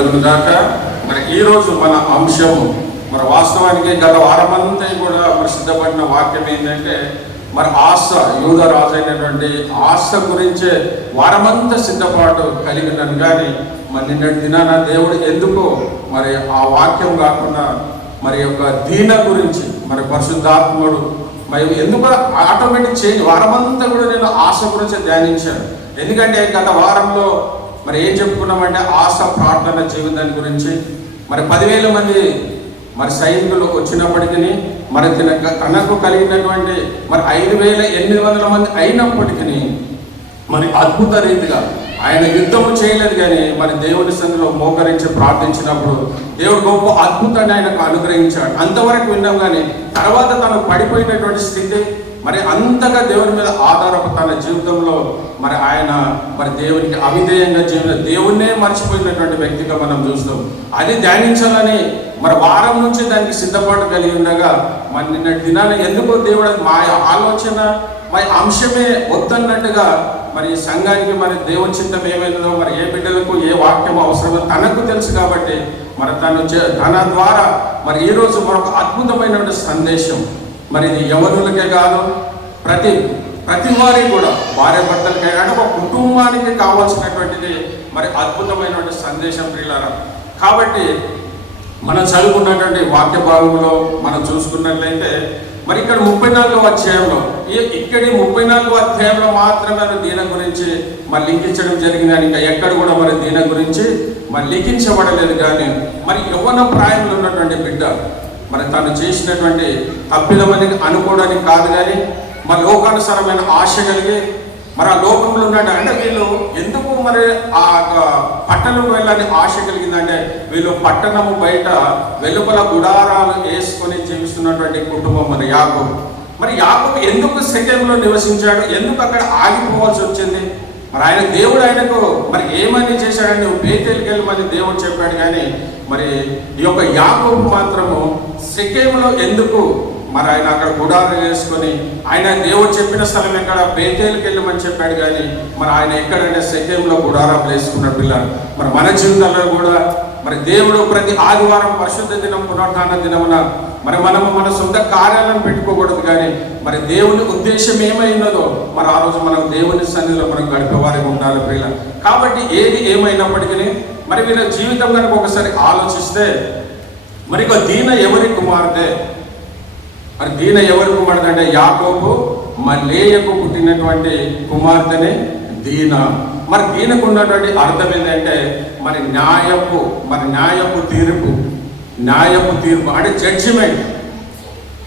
కలుగును గాక. మరి ఈరోజు మన అంశము మరి వాస్తవానికి గత వారమంతా కూడా మరి సిద్ధపడిన వాక్యం ఏంటంటే మరి ఆశ, యూద రాజు అయినటువంటి ఆశ గురించే వారమంతా సిద్ధపాటు కలిగినాను. కానీ మరి నిన్నటి దినాన దేవుడు ఎందుకో మరి ఆ వాక్యం కాకుండా మరి యొక్క దీన గురించి మరి పరిశుద్ధాత్ముడు మరి ఎందుకు ఆటోమేటిక్ చేంజ్ వారమంతా కూడా నేను ఆశ గురించి ధ్యానించాను. ఎందుకంటే గత వారంలో మరి ఏం చెప్పుకున్నామంటే ఆశ ప్రార్థన జీవితాన్ని గురించి మరి 10,000 మంది మరి సైనికులు వచ్చినప్పటికీ మరి తనకు కలిగినటువంటి మరి 5,800 మంది అయినప్పటికీ మరి అద్భుత రీతిగా ఆయన యుద్ధము చేయలేదు. కానీ మరి దేవుని సన్నిధిలో మోకరించి ప్రార్థించినప్పుడు దేవుడు గొప్ప అద్భుతాన్ని ఆయనకు అనుగ్రహించాడు. అంతవరకు విన్నాం. కానీ తర్వాత తను పడిపోయినటువంటి స్థితి మరి అంతగా దేవుని మీద ఆధారపు తన జీవితంలో మరి ఆయన మరి దేవునికి అవిధేయంగా దేవుణ్ణే మర్చిపోయినటువంటి వ్యక్తిగా మనం చూస్తాం. అది ధ్యానించాలని మరి వారం నుంచి దానికి సిద్ధపాటు కలిగి ఉండగా మరి నిన్న దినాన ఎందుకో దేవుడు మా ఆలోచన మరి అంశమే వద్దన్నట్టుగా మరి సంఘానికి మరి దేవుని చిత్తం ఏమైందో మరి ఏ బిడ్డలకు ఏ వాక్యం అవసరమో తనకు తెలుసు. కాబట్టి మరి తన ద్వారా మరి ఈరోజు మరొక అద్భుతమైనటువంటి సందేశం మరి ఇది యవనులకే కాదు, ప్రతి వారికి కూడా భార్య భర్తలకే కానీ ఒక కుటుంబానికి కావాల్సినటువంటిది మరి అద్భుతమైనటువంటి సందేశం ప్రియులారా. కాబట్టి మనం చదువుకున్నటువంటి వాక్య భాగంలో మనం చూసుకున్నట్లయితే మరి ఇక్కడ 34వ అధ్యాయంలో ఇక్కడి 34వ అధ్యాయంలో మాత్రమే దీని గురించి మరి లిఖించడం జరిగింది. అని ఇంకా ఎక్కడ కూడా మరి దీని గురించి మరి లిఖించబడలేదు. కానీ మరి యవ్వన ప్రాయంలో ఉన్నటువంటి బిడ్డ మరి తను చేసినటువంటి తప్పిదమని అనుకోవడానికి కాదు, కానీ మరి లోకానుసారమైన ఆశ కలిగి మరి ఆ లోకంలో ఉన్నట్టు అంటే వీళ్ళు ఎందుకు మరి ఆ పట్టణం వెళ్ళని ఆశ కలిగిందంటే వీళ్ళు పట్టణము బయట వెలుపల గుడారాలు వేసుకొని జీవిస్తున్నటువంటి కుటుంబం మరి యాకోబు. మరి యాకోబు ఎందుకు షెకెములో నివసించాడు, ఎందుకు అక్కడ ఆగిపోవాల్సి వచ్చింది? మరి ఆయన దేవుడు ఆయనకు మరి ఏమని చేశాడని బేతేలుకి వెళ్ళమని దేవుడు చెప్పాడు. కానీ మరి ఈ యొక్క యాకోబు మాత్రము షెకెములో ఎందుకు మరి ఆయన అక్కడ గుడారం వేసుకొని ఆయన దేవుడు చెప్పిన స్థలం ఎక్కడ బేతేలుకి వెళ్ళమని చెప్పాడు. కానీ మరి ఆయన ఎక్కడంటే షెకెములో గుడారం వేసుకున్న పిల్లలు. మరి మన జీవితాల్లో కూడా మరి దేవుడు ప్రతి ఆదివారం పరిశుద్ధ దినం పునరుద్ధాన దినమున మరి మనము మన సొంత కార్యాలను పెట్టుకోకూడదు. కానీ మరి దేవుని ఉద్దేశం ఏమైనదో మరి ఆ రోజు మనం దేవుని సన్నిధిలో మనం గడిపేవారికి ఉండాలి పిల్లలు. కాబట్టి ఏది ఏమైనప్పటికీ మరి వీళ్ళ జీవితం కనుక ఒకసారి ఆలోచిస్తే మరి దీన ఎవరి కుమార్తె? మరి దీన ఎవరి కుమార్తె అంటే యాకోబు మరి లేయకు పుట్టినటువంటి కుమార్తెనే దీన. మరి దీనకు ఉన్నటువంటి అర్థం ఏంటంటే మరి న్యాయపు తీర్పు అంటే జడ్జిమెంట్.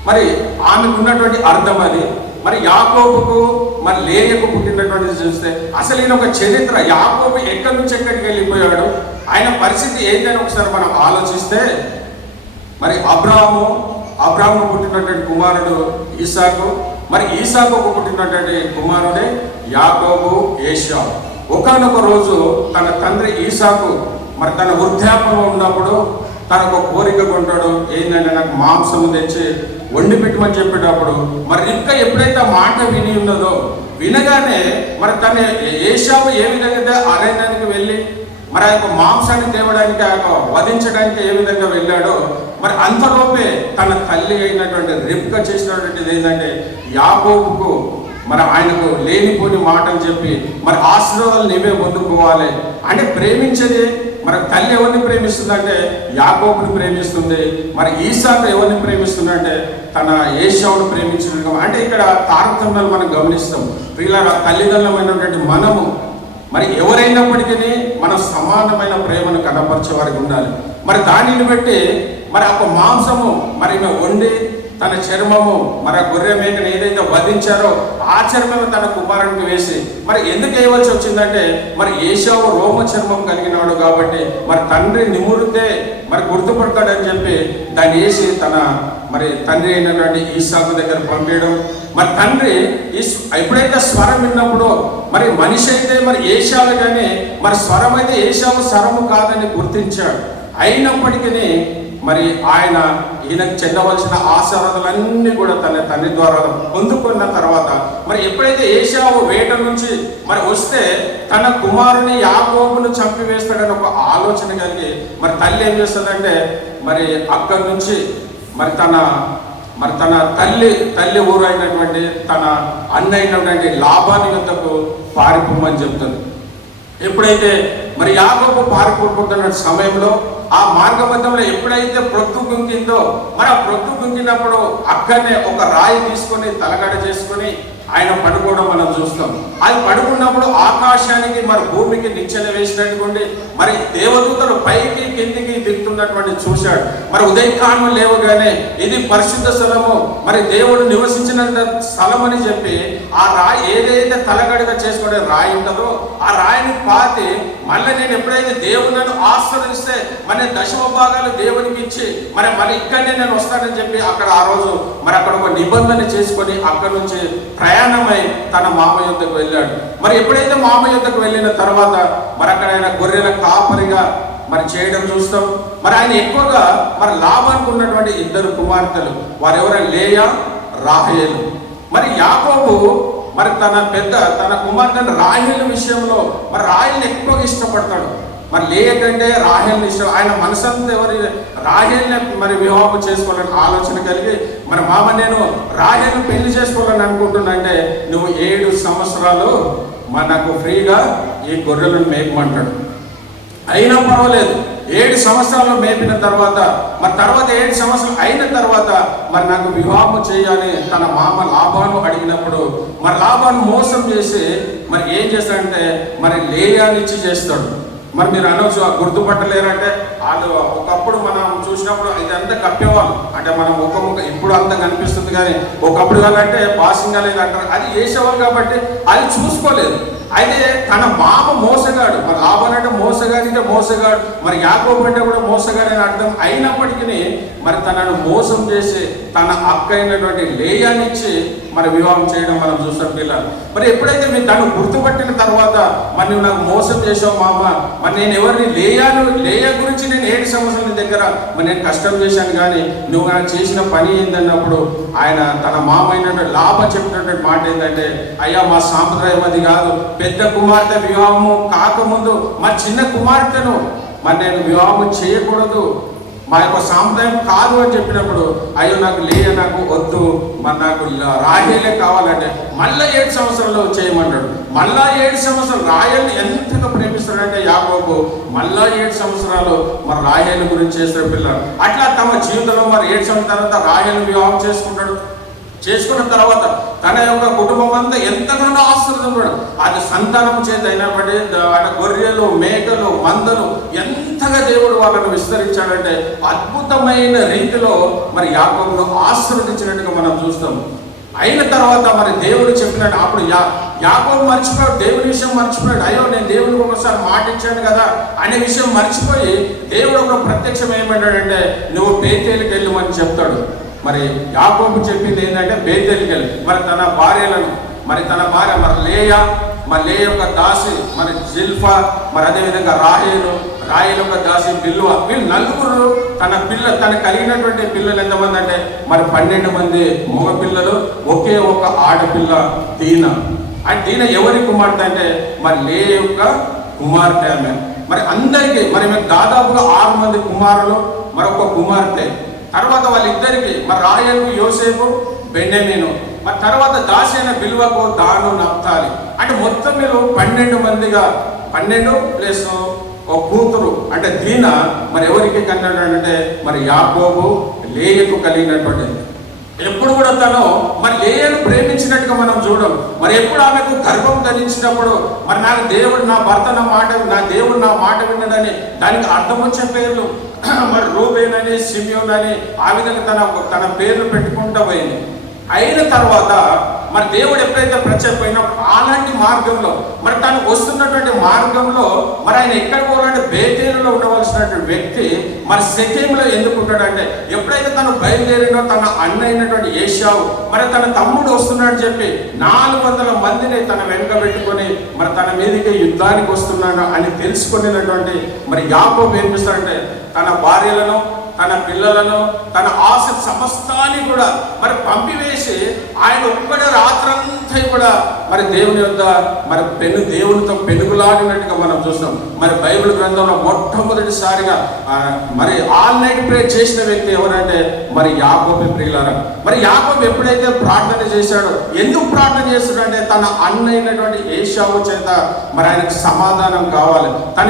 మరి ఆమెకు ఉన్నటువంటి అర్థం అది. మరి యాకోబుకు మరి లేయకు పుట్టినటువంటి చూస్తే అసలు ఈయన ఒక చరిత్ర. యాకోబు ఎక్కడి నుంచి ఎక్కడికి వెళ్ళిపోయాడు, ఆయన పరిస్థితి ఏంటని ఒకసారి మనం ఆలోచిస్తే మరి అబ్రాహాము పుట్టినటువంటి కుమారుడు ఈసాకు, మరి ఈసాకుకు పుట్టినటువంటి కుమారుడే యాకోబు, ఏశావు. ఒకానొక రోజు తన తండ్రి ఈసాకు మరి తన వృద్ధాప్యంలో ఉన్నప్పుడు తనకు కోరిక కొంటాడు. ఏంటంటే నాకు మాంసం తెచ్చి వండి పెట్టమని చెప్పేటప్పుడు మరి రిబ్కా ఎప్పుడైతే మాట విని ఉన్నదో వినగానే మరి తన ఏశావు ఏ విధంగా అరణ్యానికి వెళ్ళి మరి ఆ యొక్క మాంసాన్ని తేవడానికి ఆ యొక్క వధించడానికి ఏ విధంగా వెళ్ళాడో మరి అంతలోపే తన తల్లి అయినటువంటి రిబ్కా చేసినటువంటిది ఏంటంటే యాకోబుకు మరి ఆయనకు లేనిపోని మాటలు చెప్పి మరి ఆశీర్వాదాలు నీవే పొందుకోవాలి అంటే ప్రేమించేది మరి తల్లి ఎవరిని ప్రేమిస్తుందంటే యాకోబుని ప్రేమిస్తుంది. మరి ఈసాకు ఎవరిని ప్రేమిస్తుందంటే తన ఏశావును ప్రేమించడం. అంటే ఇక్కడ తారతమ్యాలు మనం గమనిస్తాం. పిల్లల తల్లిదండ్రులమైనటువంటి మనము మరి ఎవరైనప్పటికీ మన సమానమైన ప్రేమను కనపరిచే వారికి ఉండాలి. మరి దానిని బట్టి మరి ఒక మాంసము మరి వండి తన చర్మము మరి ఆ గొర్రె మేకను ఏదైతే వధించారో ఆ చర్మము తన కుమారునికి వేసి మరి ఎందుకు వేయవలసి వచ్చిందంటే మరి ఏశావు రోమ చర్మం కలిగినాడు కాబట్టి మరి తండ్రి నిమురితే మరి గుర్తుపడతాడని చెప్పి దాన్ని వేసి తన మరి తండ్రి అయినటువంటి ఈసాకు దగ్గర పంపేయడం. మరి తండ్రి ఎప్పుడైతే స్వరం విన్నప్పుడు మరి మనిషి అయితే మరి ఏశావు కానీ మరి స్వరం అయితే ఏశావు స్వరము కాదని గుర్తించాడు. అయినప్పటికీ మరి ఈయనకు చెందవలసిన ఆశీర్వాదాలన్నీ కూడా తన తండ్రి ద్వారా పొందుకున్న తర్వాత మరి ఎప్పుడైతే ఏశావు వేట నుంచి మరి వస్తే తన కుమారుని యాకోబును చంపివేస్తాడని ఒక ఆలోచన కలిగి మరి తల్లి ఏం చేస్తుందంటే మరి అక్కడి నుంచి మరి తన తల్లి ఊరు అయినటువంటి తన అన్న అయినటువంటి లాబాని యొద్దకు పారిపోమని చెప్తుంది. ఎప్పుడైతే మరి యాకోబు పారిపోతున్న సమయంలో ఆ మార్గమధ్యంలో ఎప్పుడైతే ప్రొద్దు గుంకిందో మరి ఆ ప్రొద్దు గుంకినప్పుడు అక్కడనే ఒక రాయి తీసుకొని తలగడ చేసుకొని ఆయన పడుకోవడం మనం చూస్తాం. అది పడుకున్నప్పుడు ఆకాశానికి మరి భూమికి నిచ్చెన వేసినట్టుకోండి మరి దేవదూతలు పైకి కిందికి దిగుతున్నటువంటి చూశాడు. మరి ఉదయకాలం లేవగానే ఇది పరిశుద్ధ స్థలము, మరి దేవుడు నివసించిన స్థలం అని చెప్పి ఆ రాయి ఏదైతే తలగడగా చేసుకునే రాయి ఉంటుందో ఆ రాయిని పాతి మళ్ళీ నేను ఎప్పుడైతే దేవుడు నన్ను ఆశీర్వదిస్తే మరి దశమ భాగాలు దేవునికి ఇచ్చి మరి ఇక్కడనే నేను వస్తానని చెప్పి అక్కడ ఆ రోజు మరి అక్కడ ఒక నిబంధన చేసుకొని అక్కడి నుంచి ప్రయాణమై తన మామ యొద్దకు వెళ్ళాడు. మరి ఎప్పుడైతే మామ యొద్దకు వెళ్ళిన తర్వాత మరి అక్కడ ఆయన గొర్రెల కాపరిగా మరి చేయడం చూస్తాం. మరి ఆయన ఎక్కువగా మరి లాభానికి ఉన్నటువంటి ఇద్దరు కుమార్తెలు వారు ఎవరైనా లేయా, రాహేలు. మరి యాకోబు మరి తన కుమార్తెను రాహేలు విషయంలో మరి రాహేల్ని ఎక్కువగా ఇష్టపడతాడు. మరి లేయ కంటే రాహేల్ని ఇష్టం. ఆయన మనసంతా ఎవరి రాహేల్ని మరి వివాహం చేసుకోవాలని ఆలోచన కలిగి మరి మామ నేను రాహేల్ని పెళ్లి చేసుకోవాలని అనుకుంటున్నానంటే నువ్వు 7 సంవత్సరాలు మనకు ఫ్రీగా ఈ గొర్రెలను మేపమంటాడు. అయినా పర్వాలేదు 7 సంవత్సరాలు మేపిన తర్వాత మరి తర్వాత 7 సంవత్సరాలు అయిన తర్వాత మరి నాకు వివాహం చేయాలి తన మామ లాభాను అడిగినప్పుడు మరి లాభాను మోసం చేసి మరి ఏం చేస్తాడంటే మరి లేయానిచ్చి చేస్తాడు. మరి మీరు అనవచ్చు గుర్తుపట్టలేరంటే వాళ్ళు ఒకప్పుడు మనం చూసినప్పుడు ఇదంతా కప్పేవాళ్ళు అంటే మనం ముఖ ఇప్పుడు అంతా కనిపిస్తుంది కానీ ఒకప్పుడు వాళ్ళంటే పాసింగ్ అనేది అంటారు అది వేసేవాళ్ళు కాబట్టి అది చూసుకోలేదు. అయితే తన మామ మోసగాడు మరి లాభాన్ అంటే మోసగాడు మరి యాకోబు అంటే కూడా మోసగాడు అని అర్థం అయినప్పటికీ మరి తనను మోసం చేసి తన అక్క అయినటువంటి లేయానిచ్చి మరి వివాహం చేయడం మనం చూస్తాం పిల్లలు. మరి ఎప్పుడైతే మీరు తను గుర్తుపట్టిన తర్వాత మరి నువ్వు నాకు మోసం చేసావు మామ మరి నేను ఎవరిని లేయా గురించి నేను 7 సంవత్సరాల దగ్గర మరి నేను కష్టం చేశాను కానీ నువ్వు నాకు చేసిన పని ఏందన్నప్పుడు ఆయన తన మామ అయినటువంటి లాభ చెప్పినటువంటి మాట ఏంటంటే అయ్యా మా సాంప్రదాయం అది కాదు, పెద్ద కుమార్తె వివాహము కాకముందు మా చిన్న కుమార్తెను మరి నేను వివాహం చేయకూడదు, మా యొక్క సాంప్రదాయం కాదు అని చెప్పినప్పుడు అయ్యో నాకు నాకు వద్దు మరి నాకు రాహేలే కావాలంటే మళ్ళా 7 సంవత్సరాలు చేయమంటాడు. మళ్ళా 7 సంవత్సరాలు రాహేల్ని ఎంతగా ప్రేమిస్తాడంటే యాకోబు మళ్ళా 7 సంవత్సరాలు మరి రాహేలు గురించి చేసిన పిల్లలు. అట్లా తమ జీవితంలో మరి 7 సంవత్సరాల తర్వాత రాహేలు వివాహం చేసుకున్న తర్వాత తన యొక్క కుటుంబం అంతా ఎంతగానో ఆశీర్వదించాడు. అది సంతానం చేత అయినప్పటి గొర్రెలు, మేకలు, మందలు ఎంతగా దేవుడు వాళ్ళను విస్తరించాడంటే అద్భుతమైన రీతిలో మరి యాకోబును ఆశీర్వదించినట్టుగా మనం చూస్తాం. అయిన తర్వాత మరి దేవుడు చెప్పినాడు అప్పుడు యాకోబు మర్చిపోయాడు, దేవుని విషయం మర్చిపోయాడు. అయ్యో నేను దేవుడికి ఒకసారి మాట ఇచ్చాను కదా అనే విషయం మర్చిపోయి దేవుడు ఒక ప్రత్యక్షం ఏమంటాడంటే నువ్వు బేతేలుకి వెళ్ళమని చెప్తాడు. మరి యాకోబు చెప్పింది ఏంటంటే బేతేలుకి వెళ్ళి మరి తన భార్యలను మరి తన భార్య మరి లేయా యొక్క దాసి మరి జిల్ఫా మరి అదేవిధంగా రాహేలు యొక్క దాసి బిల్వ వీళ్ళు నలుగురు తన కలిగినటువంటి పిల్లలు ఎంతమంది అంటే మరి 12 మంది మగ పిల్లలు ఒకే ఒక ఆడపిల్ల దీన. అండ్ దీన ఎవరి కుమార్తె అంటే మరి యొక్క కుమార్తె ఆమె. మరి అందరికీ మరి దాదాపుగా 6 మంది కుమారులు మరి ఒక కుమార్తె. తర్వాత వాళ్ళిద్దరికి మరి రాహేలు యోసేపు బెన్యామీను మరి తర్వాత దాసి అయిన బిల్వకు దాను నప్తాలి అంటే మొత్తం మీరు 12 మందిగా 12 ప్లస్ ఒక కూతురు అంటే దీన మరి ఎవరికి కన్నాడంటే మరి యాకోబు లేయకు కలిగినటువంటిది. ఎప్పుడు కూడా తను మరి లేయను ప్రేమించినట్టుగా మనం చూడం. మరి ఎప్పుడు ఆమెకు గర్భం ధరించినప్పుడు మరి నాకు దేవుడు నా భర్త నా దేవుడు నా మాట విన్నదని దానికి అర్థం వచ్చే పేర్లు మరి రూబేన్ అని సిమియోన్ అని ఆ విధంగా తన పేర్లు పెట్టుకుంటూ పోయింది. అయిన తర్వాత మరి దేవుడు ఎప్పుడైతే ప్రత్యక్షమైనప్పుడు అలాంటి మార్గంలో మరి తను వస్తున్నటువంటి మార్గంలో మరి ఆయన ఎక్కడ పోవాలంటే బేతేలులో ఉండవలసినటువంటి వ్యక్తి మరి షెకెములో ఎందుకు ఉంటాడంటే ఎప్పుడైతే తను బయలుదేరినో తన అన్న అయినటువంటి ఏశావు మరి తన తమ్ముడు వస్తున్నాడని చెప్పి 400 మందిని తన వెనుక పెట్టుకొని మరి తన మీదకి యుద్ధానికి వస్తున్నాడు అని తెలుసుకునేటటువంటి మరి యాకోబు ఏం చేస్తాడంటే తన భార్యలను తన పిల్లలను, తన ఆశ సమస్తాన్ని కూడా మరి పంపివేసి ఆయన ఒక్కడే రాత్రంతా కూడా మరి దేవుని యొద్ద మరి దేవునితో పెనుగులాడినట్టుగా మనం చూస్తాం. మరి బైబిల్ గ్రంథంలో మొట్టమొదటిసారిగా మరి ఆల్ నైట్ ప్రే చేసిన వ్యక్తి ఎవరంటే మరి యాకోబు ప్రియులారా. మరి యాకోబు ఎప్పుడైతే ప్రార్థన చేశాడో, ఎందుకు ప్రార్థన చేస్తున్నాడంటే తన అన్నైనటువంటి ఏశావు చేత మరి ఆయనకు సమాధానం కావాలి. తన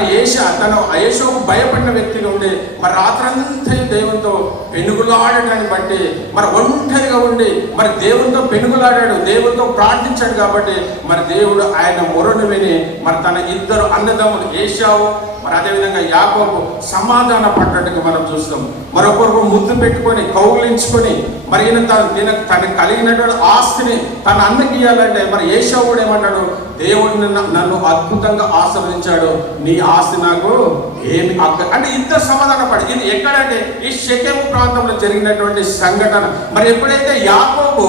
ఏశావుకు భయపడిన వ్యక్తిగా ఉండి మరి రాత్రంతా దేవునితో పెనుగులాడటాన్ని బట్టి మరి ఒంటరిగా ఉండి మరి దేవునితో పెనుగులాడాడు, దేవునితో ప్రార్థించాడు. కాబట్టి మరి దేవుడు ఆయన మొరను విని మరి తన ఇద్దరు అన్నదమ్ములు ఏశావు మరి అదేవిధంగా యాకోబు సమాధాన పడ్డట్టుగా మనం చూస్తాం. మరొకరు ముద్దు పెట్టుకొని కౌగిలించుకొని మరి తనకు కలిగినటువంటి ఆస్తిని తన అన్నకి ఇవ్వాలంటే మరి ఏశావు కూడా ఏమన్నాడు, దేవుడు నన్ను అద్భుతంగా ఆశీర్వదించాడు, నీ ఆస్తి నాకు ఏమి అంటే ఇద్దరు సమాధాన పడి. ఇది ఎక్కడంటే ఈ షెకెము ప్రాంతంలో జరిగినటువంటి సంఘటన. మరి ఎప్పుడైతే యాకోబు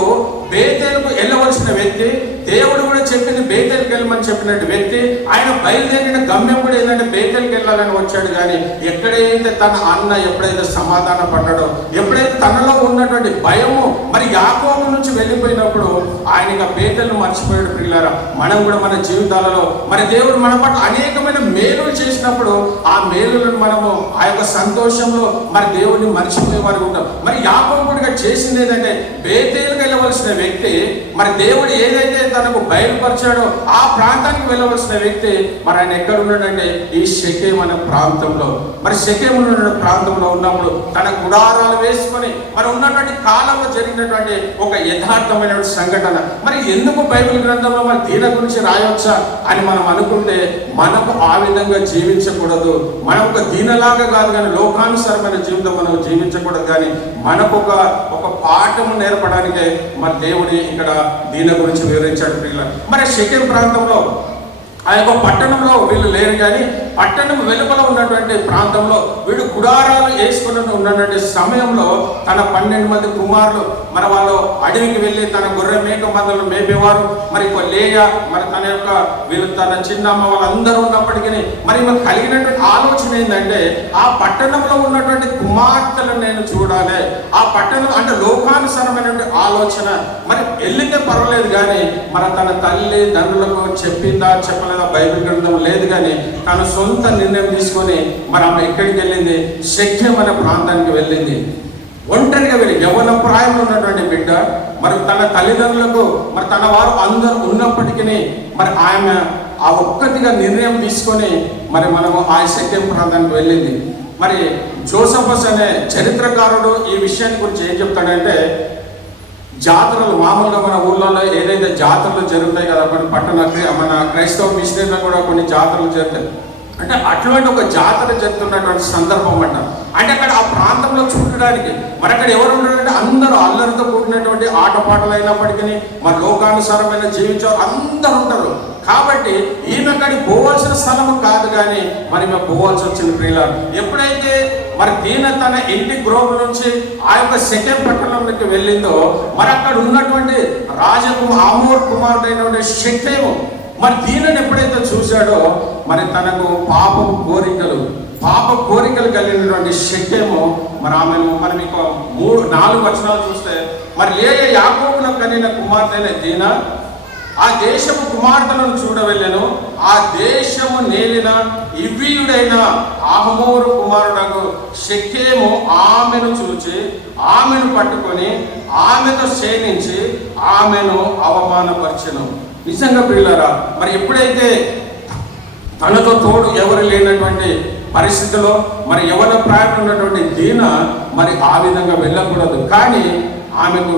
బేతేలుకు వెళ్ళవలసిన వ్యక్తి, దేవుడు కూడా చెప్పింది బేతేలుకి వెళ్ళమని చెప్పినట్టు వ్యక్తి, ఆయన బయలుదేరిన గమ్యం కూడా ఏంటంటే బేతేలుకి వెళ్ళాలని వచ్చాడు. కానీ ఎక్కడైతే తన అన్న ఎప్పుడైతే సమాధాన పడ్డాడో, ఎప్పుడైతే తనలో ఉన్నటువంటి భయము మరి యాకోబు నుంచి వెళ్ళిపోయినప్పుడు ఆయన ఇక బేతేలును మర్చిపోయాడు. ప్రియులారా, మనం కూడా మన జీవితాలలో మరి దేవుడు మన పట్ల అనేకమైన మేలులు చేసినప్పుడు ఆ మేలులను మనము ఆ యొక్క సంతోషంలో మరి దేవుడిని మర్చిపోయే వారికి ఉంటాం. మరి యాకోబు కూడా చేసింది ఏంటంటే బేతేలుకి వెళ్ళవలసిన వ్యక్తి మరి దేవుడు ఏదైతే తనకు బయలుపరిచాడో ఆ ప్రాంతానికి వెళ్ళవలసిన వ్యక్తి మరి ఆయన ఎక్కడ ఉన్నాడంటే ఈ షెకెము అనే ప్రాంతంలో. మరి షెకెము ప్రాంతంలో ఉన్నప్పుడు తన గుడారాలు వేసుకొని మరి ఉన్నటువంటి కాలంలో జరిగినటువంటి ఒక యథార్థమైన సంఘటన. మరి ఎందుకు బైబిల్ గ్రంథంలో మరి దీని గురించి రాయవచ్చా అని మనం అనుకుంటే మనకు ఆ విధంగా జీవించకూడదు. మనం ఒక దీనలాగా కాదు కానీ లోకానుసారమైన జీవితం మనం జీవించకూడదు. కానీ మనకు ఒక పాఠము నేర్పడానికే మరి దేవుడి ఇక్కడ దీని గురించి వివరించాడు. పిల్లలు మరి షెకెము ప్రాంతంలో ఆ యొక్క పట్టణంలో వీళ్ళు లేరు, కానీ పట్టణం వెలుపల ఉన్నటువంటి ప్రాంతంలో వీడు గుడారాలు వేసుకుని ఉన్నటువంటి సమయంలో తన 12 మంది కుమారులు మరి వాళ్ళు అడవికి వెళ్ళి తన గొర్రె మేక మందలను మేపేవారు. మరి లేయ మరి తన యొక్క వీళ్ళు తన చిన్నమ్మ వాళ్ళందరూ ఉన్నప్పటికీ మరి మాకు కలిగినటువంటి ఆలోచన ఏంటంటే ఆ పట్టణంలో ఉన్నటువంటి కుమార్తెలను నేను చూడాలి. ఆ పట్టణం అంటే లోకానుసారమైనటువంటి ఆలోచన. మరి వెళ్ళితే పర్వాలేదు, కానీ మన తన తల్లి తండ్రులకు చెప్పిందా చెప్పలేదా బైబిల్ గ్రంథం లేదు. కానీ తన సొంత నిర్ణయం తీసుకొని మరి ఆమె ఎక్కడికి వెళ్ళింది, షెకెము అనే ప్రాంతానికి వెళ్ళింది. ఒంటరిగా వెళ్ళి యవ్వన ప్రాయంలో ఉన్నటువంటి బిడ్డ మరి తన తల్లిదండ్రులకు మరి తన వారు అందరూ ఉన్నప్పటికీ మరి ఆమె ఆ ఒక్కటిగా నిర్ణయం తీసుకొని మరి మనము ఆ షెకెము ప్రాంతానికి వెళ్ళింది. మరి జోసఫస్ అనే చరిత్రకారుడు ఈ విషయాన్ని గురించి ఏం చెప్తాడంటే, జాతరలు మామూలుగా మన ఊళ్ళలో ఏదైతే జాతరలు జరుగుతాయి కదా, మన క్రైస్తవ మిషనరీలో కూడా కొన్ని జాతరలు జరుగుతాయి. అంటే అటువంటి ఒక జాతర జరుగుతున్నటువంటి సందర్భం అంటే అక్కడ ఆ ప్రాంతంలో చూడడానికి మరి అక్కడ ఎవరు ఉన్నారంటే అందరూ అల్లరితో కూడినటువంటి ఆటపాటలు అయినప్పటికీ మరి లోకానుసారమైన జీవించారు అందరూ ఉంటారు. కాబట్టి ఈమె అక్కడికి పోవాల్సిన స్థలం కాదు, కానీ మరి మేము పోవాల్సి వచ్చింది. ప్రియులారా, ఎప్పుడైతే మరి దీన తన ఇంటి గ్రోవ్ నుంచి ఆ యొక్క షెకెము పట్టణంలోకి వెళ్ళిందో మరి అక్కడ ఉన్నటువంటి ఆమోర్ కుమారుడైన షెకెము మరి దీనిని ఎప్పుడైతే చూశాడో మరి తనకు పాప కోరికలు కలిగినటువంటి షెకెము మరి ఆమెను మనం ఇక 3-4 వచనాలు చూస్తే మరి లేయ యాకోబులకు కలిగిన కుమార్తె అయిన దీన ఆ దేశము కుమార్తెలను చూడవెళ్ళెను. ఆ దేశము నేలిన ఇవ్వీయుడైన ఆమోరు కుమారుడకు షెకెము ఆమెను చూచి ఆమెను పట్టుకొని ఆమెతో శయనించి ఆమెను అవమానపరచెను. నిజంగా ప్రియులారా, మరి ఎప్పుడైతే తనతో తోడు ఎవరు లేనటువంటి పరిస్థితిలో మరి యవ్వన ప్రాయంలో ఉన్నటువంటి దీన మరి ఆ విధంగా వెళ్ళకూడదు. కానీ ఆమెకు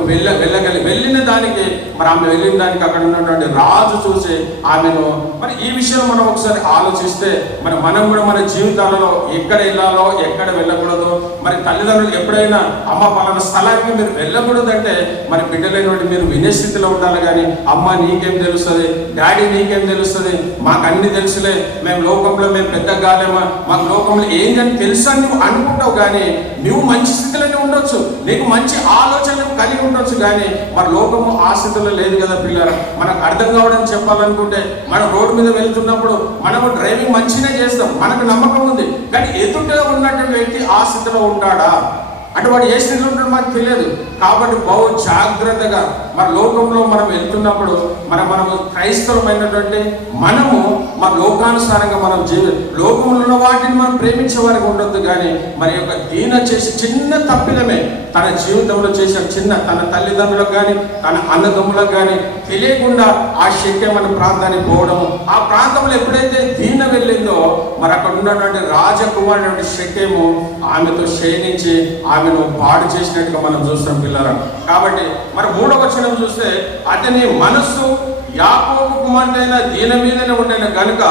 వెళ్ళిన దానికి మరి ఆమె వెళ్ళిన దానికి అక్కడ ఉన్నటువంటి రాజు చూసి ఆమెను మరి ఈ విషయం మనం ఒకసారి ఆలోచిస్తే మరి మనం కూడా మన జీవితాలలో ఎక్కడ వెళ్ళాలో ఎక్కడ వెళ్ళకూడదు. మరి తల్లిదండ్రులు ఎప్పుడైనా అమ్మ పలానా స్థలానికి మీరు వెళ్ళకూడదంటే మరి బిడ్డలైనటువంటి మీరు వినే స్థితిలో ఉండాలి. కానీ అమ్మ నీకేం తెలుస్తుంది, డాడీ నీకేం తెలుస్తుంది, మాకు అన్ని తెలుసులే, మేము లోకంలో మేము పెద్దగా కాలేమా, మాకు లోకంలో ఏంటని తెలుసు అని నువ్వు అనుకుంటావు. కానీ నువ్వు మంచి స్థితిలోనే ఉండొచ్చు, నీకు మంచి ఆలోచనలు కలిగి ఉండొచ్చు, కానీ మరి లోకము ఆ స్థితిలో లేదు కదా పిల్లరా. మనకు అర్థం కావడానికి చెప్పాలనుకుంటే, మనం రోడ్డు మీద వెళ్తున్నప్పుడు మనము డ్రైవింగ్ మంచిగా చేస్తాం, మనకు నమ్మకం ఉంది, కానీ ఎదుట ఉన్నటువంటి వ్యక్తి ఆ స్థితిలో ఉంటాడా అంటే వాడు ఏ స్థితిలో ఉంటాడో మనకు తెలియదు. కాబట్టి బహు జాగ్రత్తగా మన లోకంలో మనం వెళ్తున్నప్పుడు మనము క్రైస్తవమైనటువంటి మనము మన లోకానుసారంగా మనం లోకంలో ఉన్న వాటిని మనం ప్రేమించే వారికి ఉండొద్దు, కానీ మరి యొక్క దీన చేసి చిన్న తప్పిదమే తన జీవితంలో చేసిన చిన్న తన తల్లిదండ్రులకు కానీ తన అన్నదమ్ములకు కానీ తెలియకుండా ఆ శక్యమైన ప్రాంతానికి పోవడము, ఆ ప్రాంతంలో ఎప్పుడైతే దీన వెళ్ళిందో మరి అక్కడ ఉన్నటువంటి రాజకుమారుడు శక్యము ఆమెతో క్షీణించి ఆమెను పాడు చేసినట్టుగా మనం చూస్తాం పిల్లరా. కాబట్టి మరి 3వ వచనం చూస్తే, అతని మనస్సు యాకోబు కుమార్తెైన దీన మీదనే ఉండేన గనుక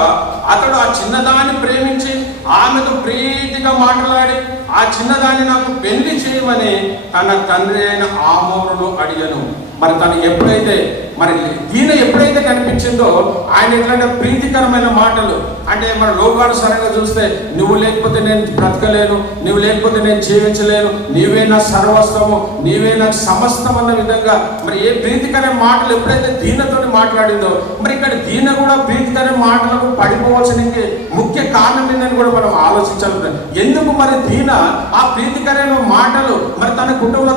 అతడు ఆ చిన్నదాన్ని ప్రేమించి ఆమెతో ప్రీతిగా మాట్లాడి ఆ చిన్నదాన్ని నాకు పెళ్లి చేయమని తన తండ్రి అయిన ఆమోరును అడిగను. మరి తను ఎప్పుడైతే మరి దీన ఎప్పుడైతే కనిపించిందో ఆయన ఎట్లంటే ప్రీతికరమైన మాటలు, అంటే మన లోకానుసారంగా చూస్తే నువ్వు లేకపోతే నేను బ్రతకలేను, నువ్వు లేకపోతే నేను జీవించలేను, నీవే నా సర్వస్వము, నీవే నాకు సమస్తం అన్న విధంగా మరి ఏ ప్రీతికరమైన మాటలు ఎప్పుడైతే దీనతో మాట్లాడిందో, మరి ఇక్కడ దీన కూడా ప్రీతికరమైన మాటలకు పడిపోవడానికి ముఖ్య కారణం ఏంటని కూడా మనం ఆలోచించాలి. ఎందుకు మరి దీన ఆ ప్రీతికరమైన మాటలు మరి తన కుటుంబంలో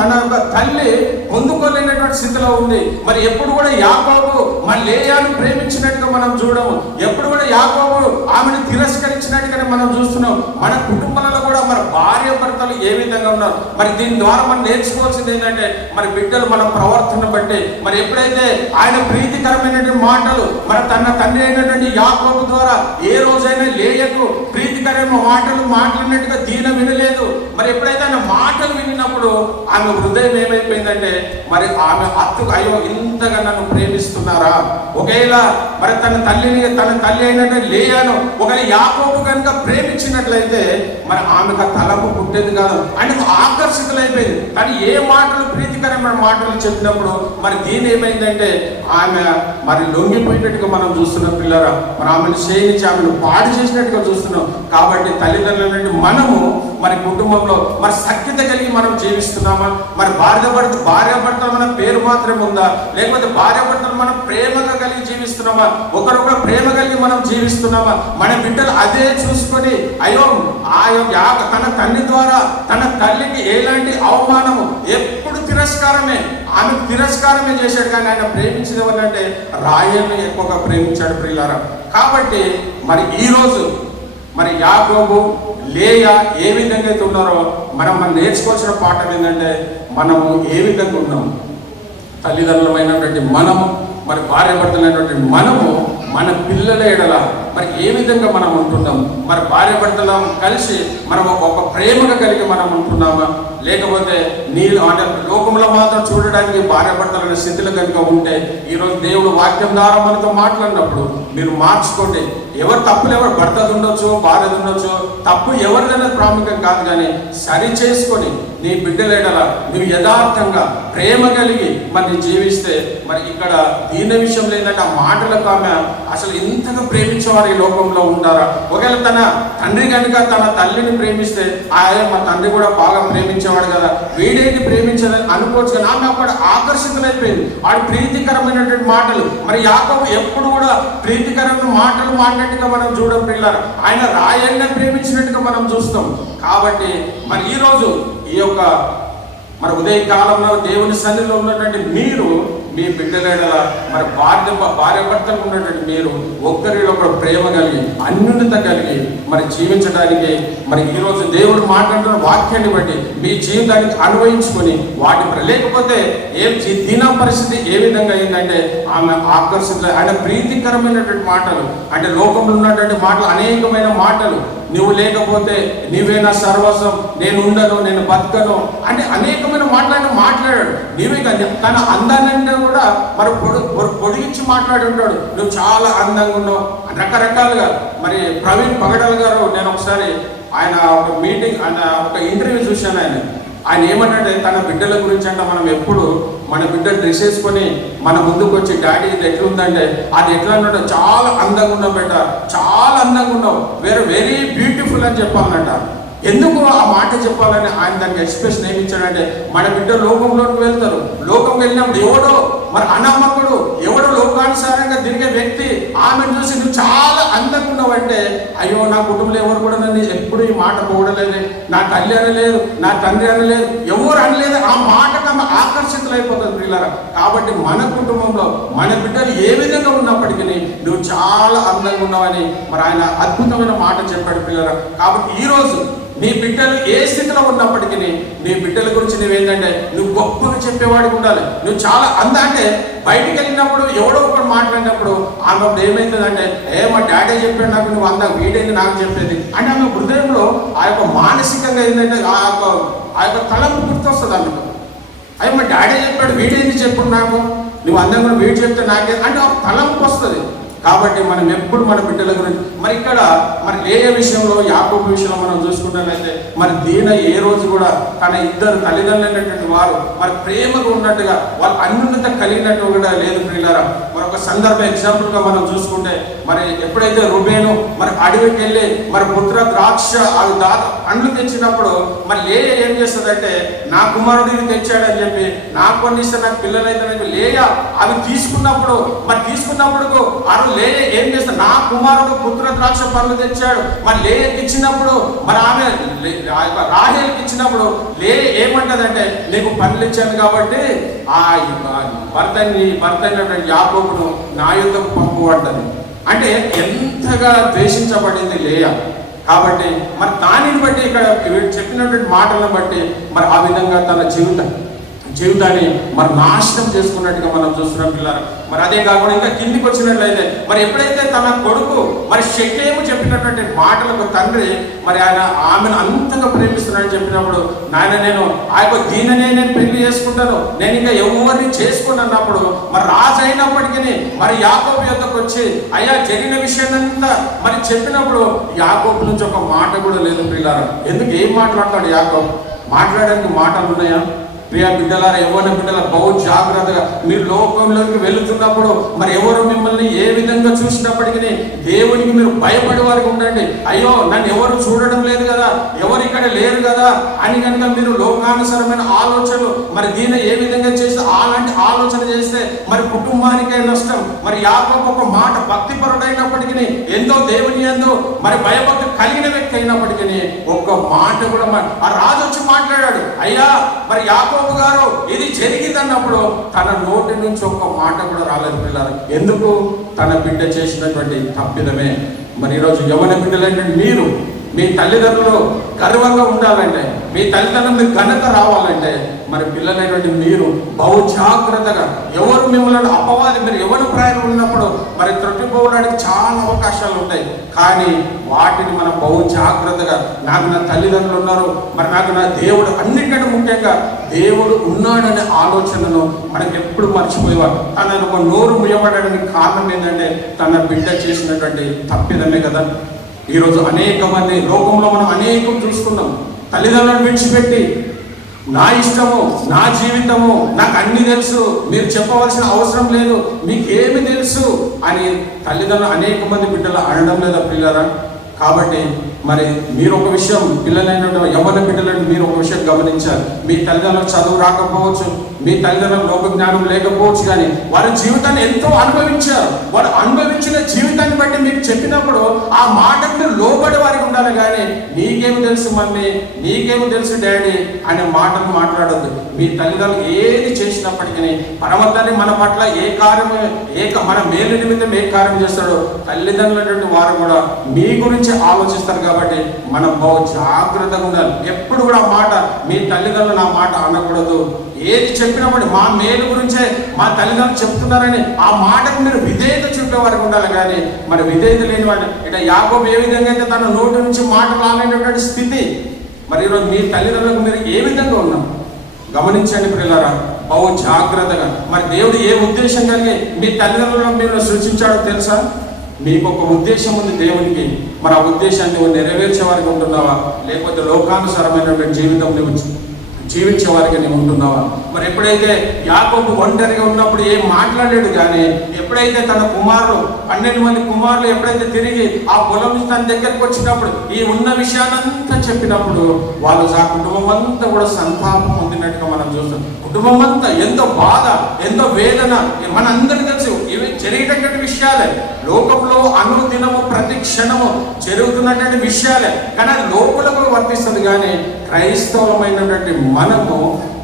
తన తల్లి పొందుకోలేనటువంటి స్థితిలో ఉంది. మరి ఎప్పుడు కూడా యాకోబు మరి లేయాను ప్రేమించినట్టుగా మనం చూడము, ఎప్పుడు కూడా యాకోబు ఆమెను తిరస్కరించినట్టుగానే మనం చూస్తున్నాం. మన కుటుంబాలలో కూడా మరి భార్య భర్తలు ఏ విధంగా ఉన్నారు, మరి దీని ద్వారా మనం నేర్చుకోవాల్సింది ఏంటంటే మరి బిడ్డలు మన ప్రవర్తన బట్టి మరి ఎప్పుడైతే ఆయన ప్రీతికరమైనటువంటి మాటలు మరి తన తండ్రి అయినటువంటి యాకోబు ద్వారా ఏ రోజైనా లేయకు ప్రీతికరమైన మాటలు మాట్లాడినట్టుగా దీన వినలేదు. మరి ఎప్పుడైతే ఆయన మాటలు విన్నప్పుడు ఆమె హృదయం ఏమైపోయిందంటే మరి ఆమె అయ్యో ఇంతగా నన్ను ప్రేమిస్తున్నారా, ఒకవేళ మరి తన తల్లి అయినటువంటి లేయాను ఒకవేళ యాకోబు కనుక ప్రేమించినట్లయితే మరి ఆమెకు ఆ తలపు పుట్టేది కాదు, ఆయనకు ఆకర్షితులైపోయింది. కానీ ఏ మాటలు ప్రీతికరమైన మాటలు చెప్పినప్పుడు మరి దీని ఏమైందంటే ఆమె మరి లొంగిపోయినట్టుగా మనం చూస్తున్నాం పిల్లరా. మరి ఆమెను క్షీణించి ఆమెను పాడు చేసినట్టుగా చూస్తున్నాం. కాబట్టి తల్లిదండ్రుల మనము మరి కుటుంబంలో మరి సఖ్యత కలిగి మనం జీవిస్తున్నామా, మరి భార్యాభర్తలు మన పేరు మాత్రమే ఉందా, లేకపోతే భార్యాభర్తలు మనం ప్రేమగా కలిగి జీవిస్తున్నామా, ఒకరొకరు ప్రేమ కలిగి మనం జీవిస్తున్నామా, మన బిడ్డలు అదే చూసుకొని అయ్యో తన తండ్రి ద్వారా తన తల్లికి ఎలాంటి అవమానము ఎప్పుడు తిరస్కారమే, ఆమెకు తిరస్కారమే చేశాడు. కానీ ఆయన ప్రేమించిన వాళ్ళంటే రాయల్ని ఎక్కువగా ప్రేమించాడు ప్రియులారా. కాబట్టి మరి ఈరోజు మరి యాకోబు లేయా ఏ విధంగా అయితే ఉన్నారో మనం నేర్చుకోవాల్సిన పాఠం ఏంటంటే మనము ఏ విధంగా ఉన్నాము, తల్లిదండ్రులమైనటువంటి మనము మరి భార్యాభర్తలైనటువంటి మనము మన పిల్లల ఎడల మరి ఏ విధంగా మనం ఉంటున్నాం, మరి భార్యాభర్తలు కలిసి మనం ఒక ప్రేమగా కలిగి మనం ఉంటున్నామా, లేకపోతే అంటే లోకంలో మాత్రం చూడడానికి భార్యాభర్తలైన స్థితిలో కనుక ఉంటే ఈరోజు దేవుడు వాక్యం ద్వారా మనతో మాట్లాడినప్పుడు మీరు మార్చుకోండి. ఎవరు తప్పులు ఎవరు భర్తది ఉండొచ్చు, భార్యది ఉండొచ్చు, తప్పు ఎవరిదైనా ప్రాముఖ్యం కాదు, కానీ సరి చేసుకొని నీ బిడ్డల ఎడల నువ్వు యథార్థంగా ప్రేమ కలిగి మరి జీవిస్తే మరి ఇక్కడ దీని విషయంలో ఏంటంటే ఆ మాటలకు ఆమె అసలు ఇంతగా ప్రేమించేవారు ఈ లోకంలో ఉంటారా. ఒకవేళ తన తండ్రి కనుక తన తల్లిని ప్రేమిస్తే మా తండ్రి కూడా బాగా ప్రేమించేవాడు కదా, వీడేంటి ప్రేమించదని అనుకోవచ్చు. కానీ ఆమె అక్కడ ఆకర్షితులైపోయింది వాడు ప్రీతికరమైనటువంటి మాటలు. మరి యాకోబు ఎప్పుడు కూడా ప్రీతికరమైన మాటలు మాట్లాడినట్టుగా మనం చూడం పిల్లలు, ఆయన రాయల్ని ప్రేమించినట్టుగా మనం చూస్తాం. కాబట్టి మరి ఈరోజు ఈ యొక్క మరి ఉదయకాలంలో దేవుని సన్నిధిలో ఉన్నటువంటి మీరు మీ బిడ్డల మరి భార్యాభర్తలకు ఉన్నటువంటి మీరు ఒక్కరిలో ఒకరు ప్రేమ కలిగి అన్యోన్యత కలిగి మరి జీవించడానికి మరి ఈరోజు దేవుడు మాట్లాడుతున్న వాక్యాన్ని బట్టి మీ జీవితానికి అన్వయించుకొని వాటి లేకపోతే దీన పరిస్థితి ఏ విధంగా అయిందంటే ఆమె ఆకర్షితులు ఆయన ప్రీతికరమైనటువంటి మాటలు, అంటే లోకంలో ఉన్నటువంటి మాటలు అనేకమైన మాటలు, నువ్వు లేకపోతే నీవే నా సర్వస్వం, నేను ఉండను, నేను బతకను అంటే అనేకమైన మాట్లాడాడు. నీవే కానీ తన అందాన్ని కూడా మరి పొడిగించి మాట్లాడి ఉంటాడు, నువ్వు చాలా అందంగా ఉన్నావు రకరకాలుగా. మరి ప్రవీణ్ పగడాల్ గారు నేను ఒకసారి ఆయన ఒక మీటింగ్ ఒక ఇంటర్వ్యూ చూశాను. ఆయన ఏమన్నాడే తన బిడ్డల గురించి అంటే మనం ఎప్పుడు మన బిడ్డ డ్రెస్ వేసుకొని మన ముందుకు వచ్చి డాడీ ఇది ఎట్లుందంటే అది ఎట్లా అన్నాడు, చాలా అందంగా ఉన్నావు బిడ్డ, చాలా అందంగా ఉన్నావు, వెరీ బ్యూటిఫుల్ అని చెప్పాలన్నట. ఎందుకు ఆ మాట చెప్పాలని ఆయన దానికి ఎక్స్ప్రెషన్ ఏమి ఇచ్చాడంటే, మన బిడ్డ లోకంలోకి వెళ్తారు, లోకం వెళ్ళినప్పుడు ఎవడో మరి అనామకుడు, ఎవడో లోకానుసారంగా తిరిగే వ్యక్తి ఆమెను చూసి నువ్వు చాలా అందంగా ఉన్నావంటే, అయ్యో నా కుటుంబంలో ఎవరు కూడా నన్ను ఎప్పుడు ఈ మాట పోవడలేదు, నా తల్లి అనలేదు, నా తండ్రి అనలేదు, ఎవరు అనలేదు, ఆ మాటకు ఆమె ఆకర్షితులైపోతుంది పిల్లరా. కాబట్టి మన కుటుంబంలో మన బిడ్డలు ఏ విధంగా ఉన్నప్పటికీ నువ్వు చాలా అందంగా ఉన్నావని మరి ఆయన అద్భుతమైన మాట చెప్పాడు పిల్లరా. కాబట్టి ఈరోజు నీ బిడ్డలు ఏ స్థితిలో ఉన్నప్పటికీ నీ బిడ్డల గురించి నువ్వేంటంటే నువ్వు గొప్పగా చెప్పేవాడికి ఉండాలి. నువ్వు చాలా అంటే బయటికి వెళ్ళినప్పుడు ఎవడో ఒకటి మాట్లాడినప్పుడు ఆమె ఏమవుతుందంటే, మా డాడీ చెప్పాడు నాకు, నువ్వు అందా వీడేది నాకు చెప్పేది అంటే ఆమె హృదయంలో ఆ యొక్క మానసికంగా ఏంటంటే ఆ యొక్క తలంపు గుర్తొస్తుంది ఆమెకు. అయ్యో మా డాడీ చెప్పాడు, వీడేది చెప్పాడు నాకు, నువ్వు అందంగా వీడు చెప్తే నాకే అంటే ఒక తలంపు వస్తుంది. కాబట్టి మనం ఎప్పుడు మన బిడ్డల గురించి మరి ఇక్కడ మరి లేయా విషయంలో, యాకోబు విషయంలో మనం చూసుకున్నట్లయితే మరి దీన ఏ రోజు కూడా తన ఇద్దరు తల్లిదండ్రులైనటువంటి వారు మరి ప్రేమగా ఉన్నట్టుగా వాళ్ళ అన్యోన్యత కలిగినట్టు కూడా లేదు పిల్లరా. మరి ఒక సందర్భ ఎగ్జాంపుల్గా మనం చూసుకుంటే మరి ఎప్పుడైతే రుబేను మరి అడవికి వెళ్ళి మరి పుత్ర ద్రాక్ష అవి పండ్లు తెచ్చినప్పుడు మరి లేయా ఏం చేస్తుందంటే, నా కుమారుడు ఇది తెచ్చాడని చెప్పి నాకు కొన్ని ఇస్తే నాకు పిల్లలైతే లేయా అవి తీసుకున్నప్పుడు లేయా ఏం చేస్తాడు, నా కుమారుడు పుత్ర ద్రాక్ష పండ్లు తెచ్చాడు మరి లేయకి ఇచ్చినప్పుడు మరి ఆమె రాహేల్కి ఇచ్చినప్పుడు లేయా ఏమంటదంటే, నీకు పండ్లు ఇచ్చాను కాబట్టి ఆ భర్త యాకోబును నా యుద్ధకు పంపు అంటది. అంటే ఎంతగా ద్వేషించబడింది లేయా. కాబట్టి మరి దానిని బట్టి ఇక్కడ చెప్పినటువంటి మాటలను బట్టి మరి ఆ విధంగా తన జీవితాన్ని మరి నాశనం చేసుకున్నట్టుగా మనం చూస్తున్నాం పిల్లలు. మరి అదే కాకుండా ఇంకా కిందికి వచ్చినట్లయితే మరి ఎప్పుడైతే తన కొడుకు మరి షెకెము చెప్పినటువంటి మాటలకు తండ్రి మరి ఆయన ఆమెను అంతగా ప్రేమిస్తున్నాడని చెప్పినప్పుడు, నాయన నేను ఆ యొక్క దీననే నేను పెళ్లి చేసుకుంటాను, నేను ఇంకా ఎవరిని చేసుకుని అన్నప్పుడు మరి రాజు అయినప్పటికీ మరి యాకోబు యొద్దకు వచ్చి అయ్యా జరిగిన విషయాన్నంతా మరి చెప్పినప్పుడు యాకోబు నుంచి ఒక మాట కూడా లేదు పిల్లలు. ఎందుకు ఏం మాట్లాడతాడు యాకోబు? మాట్లాడడానికి మాటలు ఉన్నాయా? ప్రియ బిడ్డలారా, ఎవరి బిడ్డల బహు జాగ్రత్తగా మీరు లోకంలోకి వెళుతున్నప్పుడు మరి ఎవరు మిమ్మల్ని ఏ విధంగా చూసినప్పటికీ దేవునికి మీరు భయపడే వారికి ఉండండి. అయ్యో నన్ను ఎవరు చూడడం లేదు కదా, ఎవరు ఇక్కడ లేరు కదా అని కనుక మీరు లోకానుసరమైన ఆలోచనలు మరి దీన్ని ఏ విధంగా చేస్తే అలాంటి ఆలోచన చేస్తే మరి కుటుంబానికే నష్టం. మరి యాకోబు ఒక మాట భక్తిపరుడైనప్పటికీ ఎంతో దేవుని ఎంతో మరి భయభక్తి కలిగిన వ్యక్తి అయినప్పటికీ ఒక్క మాట కూడా ఆ రాజు వచ్చి మాట్లాడాడు, అయ్యా మరి యాకోబు గారు ఇది జరిగిందన్నప్పుడు తన నోటి నుంచి ఒక్క మాట కూడా రాలేదు పిల్లలు. ఎందుకు? తన బిడ్డ చేసినటువంటి తప్పిదమే. మరి ఈరోజు యవ్వన బిడ్డలైనటువంటి మీరు మీ తల్లిదండ్రులు గర్వంగా ఉండాలంటే, మీ తల్లిదండ్రులకు ఘనత రావాలంటే మరి పిల్లలైనటువంటి మీరు బహు జాగ్రత్తగా ఎవరు మిమ్మల్ని అపవాది మీరు ఎవరి ప్రయాణం ఉన్నప్పుడు మరి త్రొట్టిపోవడానికి చాలా అవకాశాలు ఉంటాయి. కానీ వాటిని మనం బహు జాగ్రత్తగా, నాకు నా తల్లిదండ్రులు ఉన్నారు, మరి నాకు నా దేవుడు, అన్నిటికంటే ముఖ్యంగా దేవుడు ఉన్నాడనే ఆలోచనను మనకి ఎప్పుడు మర్చిపోయేవారు. తనకు నోరు ముయ్యబడడానికి కారణం ఏంటంటే తన బిడ్డ చేసినటువంటి తప్పిదమే కదా. ఈరోజు అనేక మంది లోకంలో మనం అనేకం చూసుకున్నాం, తల్లిదండ్రులను విడిచిపెట్టి నా ఇష్టము, నా జీవితము, నాకు అన్ని తెలుసు, మీరు చెప్పవలసిన అవసరం లేదు, మీకేమి తెలుసు అని తల్లిదండ్రులు అనేక మంది బిడ్డలు అనడం లేదా పిల్లరా? కాబట్టి మరి మీరు ఒక విషయం, పిల్లలైన యవ్వన బిడ్డలను మీరు ఒక విషయం గమనించాలి. మీ తల్లిదండ్రులకు చదువు రాకపోవచ్చు, మీ తల్లిదండ్రులకు లోక జ్ఞానం లేకపోవచ్చు, కానీ వారి జీవితాన్ని ఎంతో అనుభవించారు. వారు అనుభవించిన జీవితాన్ని బట్టి మీకు చెప్పినప్పుడు ఆ మాటకు మీరు లోబడి వారికి ఉండాలి. కానీ నీకేమి తెలుసు మమ్మీ, నీకేమి తెలుసు డాడీ అనే మాటలు మాట్లాడద్దు. మీ తల్లిదండ్రులు ఏది చేసినప్పటికీ పరమతాన్ని మన పట్ల ఏ కార్యం మన మేలు నిమిత్తం ఏ కార్యం చేస్తాడో తల్లిదండ్రులు వారు కూడా మీ గురించి ఆలోచిస్తారు. కాబట్టి మనం బహు జాగ్రత్తగా ఉండాలి. ఎప్పుడు కూడా మాట మీ తల్లిదండ్రులు నా మాట అనకూడదు. ఏది చెప్పినప్పుడు మా మేలు గురించే మా తల్లిదండ్రులు చెప్తున్నారని ఆ మాటకు మీరు విధేయత చూపే వారికి ఉండాలి. కానీ మరి విధేయత లేని వాడు ఇట్లా యాకోబు ఏ విధంగా అయితే తన నోటి నుంచి మాట రాలేనటువంటి స్థితి, మరి ఈరోజు మీ తల్లిదండ్రులకు మీరు ఏ విధంగా ఉన్నాం గమనించండి పిల్లలారా, బహు జాగ్రత్తగా. మరి దేవుడు ఏ ఉద్దేశం కలిగి మీ తల్లిదండ్రులను మీరు సృష్టించాడో తెలుసా? మీకు ఒక ఉద్దేశం ఉంది దేవునికి. మరి ఆ ఉద్దేశాన్ని నువ్వు నెరవేర్చే వారికి ఉంటున్నావా, లేకపోతే లోకానుసారమైనటువంటి జీవితం నువ్వు జీవించే వారికి నీవు ఉంటున్నావా? మరి ఎప్పుడైతే యాకోబు ఒంటరిగా ఉన్నప్పుడు ఏం మాట్లాడాడు, కానీ ఎప్పుడైతే తన కుమారులు 12 మంది కుమారులు ఎప్పుడైతే తిరిగి ఆ పొలం తన దగ్గరికి వచ్చినప్పుడు ఈ ఉన్న విషయాన్నంతా చెప్పినప్పుడు వాళ్ళు ఆ కుటుంబం అంతా కూడా సంతాపం పొందినట్టుగా మనం చూస్తాం. కుటుంబం అంతా ఎంతో బాధ, ఎంతో వేదన, మనందరికీ తెలుసు ఇవి జరిగేటటువంటి విషయాలే, లోకంలో అనుదినము ప్రతి క్షణము జరుగుతున్నటువంటి విషయాలే, కానీ అది లోపలకు వర్తిస్తుంది. కానీ క్రైస్తవమైనటువంటి మనము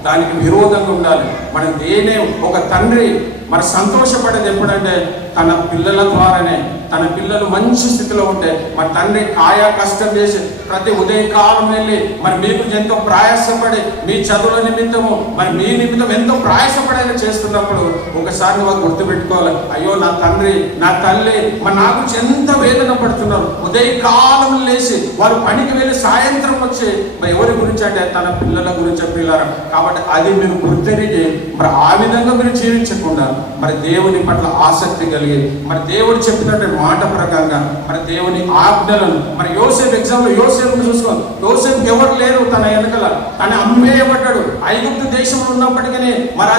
దానికి విరోధంగా ఉండాలి. మన దేనే ఒక తండ్రి మన సంతోషపడేది ఎప్పుడంటే తన పిల్లల ద్వారానే. తన పిల్లలు మంచి స్థితిలో ఉంటే మన తండ్రి కాయా కష్టం చేసి ప్రతి ఉదయకాలం వెళ్ళి మరి మీకు ఎంతో ప్రయాసపడి మీ చదువుల నిమిత్తము మరి మీ నిమిత్తం ఎంతో ప్రయాసపడేలా చేస్తున్నప్పుడు ఒకసారి నువ్వు గుర్తుపెట్టుకోవాలి, అయ్యో నా తండ్రి నా తల్లి మరి నా గురించి ఎంత వేదన పడుతున్నారు. ఉదయకాలం లేచి వారు పనికి వెళ్ళి సాయంత్రం వచ్చి మరి ఎవరి గురించి అంటే తన పిల్లల గురించి పిల్లలు. కాబట్టి అది మీరు గుర్తెరిగి మరి ఆ విధంగా మీరు జీవించకుండా మరి దేవుని పట్ల ఆసక్తి కలిగి మరి దేవుడు చెప్పినటువంటి మాట ప్రకారంగా మరి దేవుని ఆజ్ఞలను మరి యోసేపు ఎగ్జాంపుల్ యోసేపును చూసుకోవాలి. యోసేపు ఎవరు లేరు తన వెనకల, తన అమ్మేయబడ్డాడు. ఐగుప్తు దేశంలో ఉన్నప్పటికీ మరి ఆ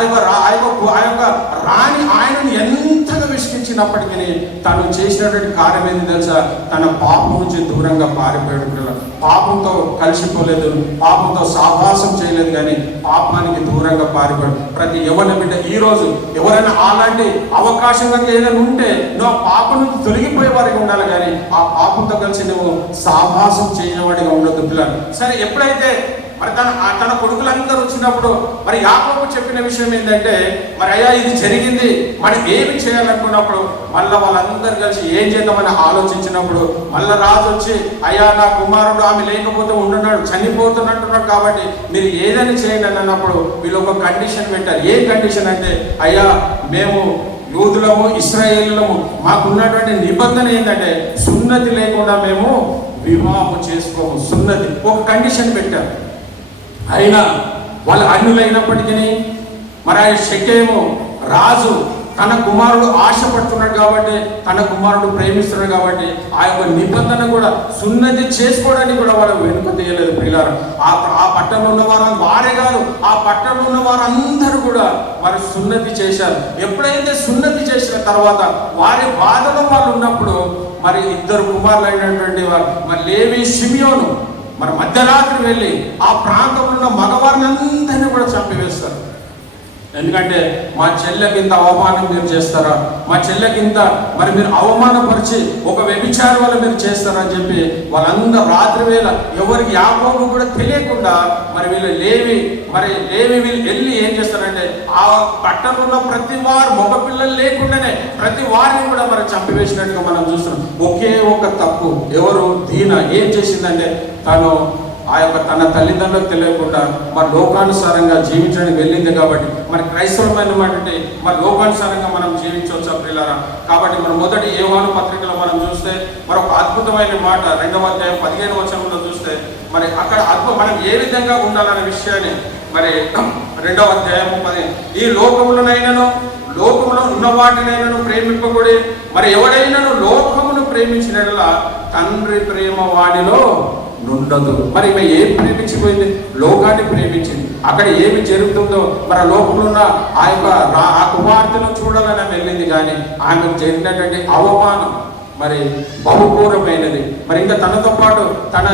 యొక్క రాణి ఆయనను ఎంతగా విసిగించినప్పటికీ తను చేసినటువంటి కార్యం ఏంది తెలుసా? తన పాపం నుంచి దూరంగా పారిపోయాడు. పాపంతో కలిసిపోలేదు, పాపంతో సావాసం చేయలేదు, కానీ పాపానికి దూరంగా పారిపోయాడు. ప్రతి యవ్వన బిడ్డ ఈ రోజు ఎవరైనా అలాంటి అవకాశం కనుక ఏదైనా ఉంటే నువ్వు ఆ పాపం నుంచి తొలగిపోయే వారిగా ఉండాలి, కానీ ఆ పాపంతో కలిసి నువ్వు సావాసం చేయవాడిగా ఉండొద్దు పిల్లలు. సరే, ఎప్పుడైతే మరి తన కొడుకులందరూ వచ్చినప్పుడు మరి యాకోబు చెప్పిన విషయం ఏంటంటే మరి అయ్యా ఇది జరిగింది, మరి ఏమి చేయాలనుకున్నప్పుడు మళ్ళీ వాళ్ళందరూ కలిసి ఏం చేద్దామని ఆలోచించినప్పుడు మళ్ళీ రాజు వచ్చి అయ్యా నా కుమారుడు ఆమె లేకపోతే ఉంటున్నాడు, చనిపోతున్నట్టున్నాడు, కాబట్టి మీరు ఏదైనా చేయండి అని అన్నప్పుడు వీళ్ళు ఒక కండిషన్ పెట్టారు. ఏ కండిషన్ అంటే అయ్యా మేము యూదులము ఇశ్రాయేలులము మాకున్నటువంటి నిబంధన ఏంటంటే సున్నతి లేకుండా మేము వివాహం చేసుకోము. సున్నతి ఒక కండిషన్ పెట్టారు. అయినా వాళ్ళు అన్యులైనప్పటికీ మరి ఆయన షెకెము రాజు తన కుమారుడు ఆశపడుతున్నాడు కాబట్టి, తన కుమారుడు ప్రేమిస్తున్నాడు కాబట్టి ఆ యొక్క నిబంధన కూడా సున్నతి చేసుకోవడానికి కూడా వాళ్ళు వెనుక తీయలేదు. పిల్లలు ఆ పట్టణంలో ఉన్న వారు వారే కాదు, ఆ పట్టణంలో ఉన్న వారు అందరూ కూడా మరి సున్నతి చేశారు. ఎప్పుడైతే సున్నతి చేసిన తర్వాత వారి బాధలో వాళ్ళు ఉన్నప్పుడు మరి 2 కుమారులు అయినటువంటి వారు మరి లేవి షిమియోను మరి మధ్యరాత్రి వెళ్ళి ఆ ప్రాంతంలో ఉన్న మగవారిని అందరినీ కూడా చంపివేస్తారు. ఎందుకంటే మా చెల్లెకి ఇంత అవమానం మీరు చేస్తారా, మా చెల్లెకి ఇంత మరి మీరు అవమానపరిచి ఒక వ్యభిచారం వల్ల మీరు చేస్తారని చెప్పి వాళ్ళందరూ రాత్రి వేళ ఎవరికి యాకోబు కూడా తెలియకుండా మరి వీళ్ళు లేవి వీళ్ళు వెళ్ళి ఏం చేస్తారంటే ఆ పట్టణంలో ఉన్న ప్రతి వారు మగ పిల్లలు లేకుండానే ప్రతి వారిని కూడా మరి చంపివేసినట్టుగా మనం చూస్తున్నాం. ఒకే ఒక తప్పు, ఎవరు దీన ఏం చేసిందంటే తను ఆ యొక్క తన తల్లిదండ్రులకు తెలియకుండా మరి లోకానుసారంగా జీవించడానికి వెళ్ళింది. కాబట్టి మరి క్రైస్తవమైన మరి లోకానుసారంగా మనం జీవించవచ్చు పిల్లరా. కాబట్టి మనం మొదటి యోహాను పత్రికలో మనం చూస్తే మరి ఒక అద్భుతమైన మాట 2వ అధ్యాయం 15వ వచనంలో చూస్తే మరి అక్కడ మనం ఏ విధంగా ఉండాలనే విషయాన్ని మరి 2వ అధ్యాయము 15 ఈ లోకములనైనను లోకములో ఉన్న వాటినైనను ప్రేమింపకూడి మరి ఎవడైనాను లోకమును ప్రేమించినట్లా తండ్రి ప్రేమ వాడిలో ఉండదు. మరి ఈమె ఏం ప్రేమించిపోయింది? లోకాన్ని ప్రేమించింది. అక్కడ ఏమి జరుగుతుందో మరి ఆ లోకంలో ఉన్న ఆ కుమార్తెను చూడాలని వెళ్ళింది, కానీ ఆమెకు జరిగినటువంటి అవమానం మరి బహుఘోరమైనది. మరి ఇంకా తనతో పాటు తన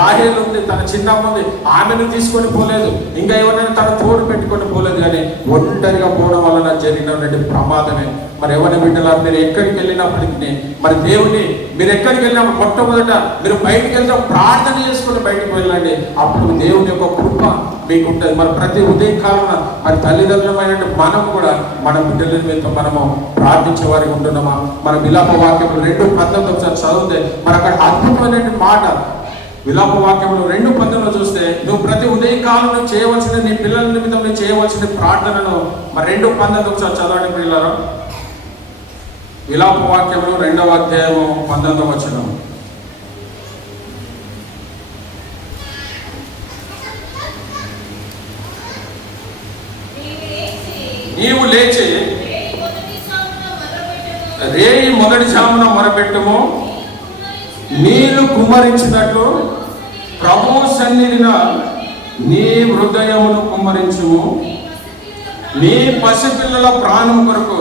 రాహేలు ఉంది, తన చిన్నమ్మ ఉంది, ఆమెను తీసుకొని పోలేదు, ఇంకా ఎవరైనా తన తోడు పెట్టుకొని పోలేదు, కానీ ఒంటరిగా పోవడం వలన జరిగినటువంటి ప్రమాదమే. మరి ఎవరి బిడ్డలా మీరు ఎక్కడికి వెళ్ళినప్పటికీ మరి దేవుని మీరు ఎక్కడికి వెళ్ళినప్పుడు మొట్టమొదట మీరు బయటికి వెళ్తే ప్రార్థన చేసుకుని బయటకు వెళ్ళండి. అప్పుడు దేవుని యొక్క కృప మీకు ఉంటుంది. మరి ప్రతి ఉదయకాలం మరి తల్లిదండ్రులమైన మనం కూడా మన బిడ్డల మీద మనము ప్రార్థించే వారికి ఉంటున్నామా? మన విలాప వాక్యములు 2:19 ఒకసారి చదివితే మరి అక్కడ అద్భుతమైన మాట. విలాప వాక్యములు 2:19 చూస్తే నువ్వు ప్రతి ఉదయకాలంలో చేయవలసిన నీ పిల్లల నిమిత్తం నువ్వు చేయవలసిన ప్రార్థనను మరి 2:19 ఒకసారి చదవండి పిల్లలు. విలాప వాక్యములు 2వ అధ్యాయము 19వ వచనం. నీవు లేచి రేయి మొదటి జామున మొరపెట్టుము, నీళ్లు కుమ్మరించినట్లు ప్రభు సన్నిధిన నీ హృదయమును కుమ్మరించుము, నీ పసిపిల్లల ప్రాణం కొరకు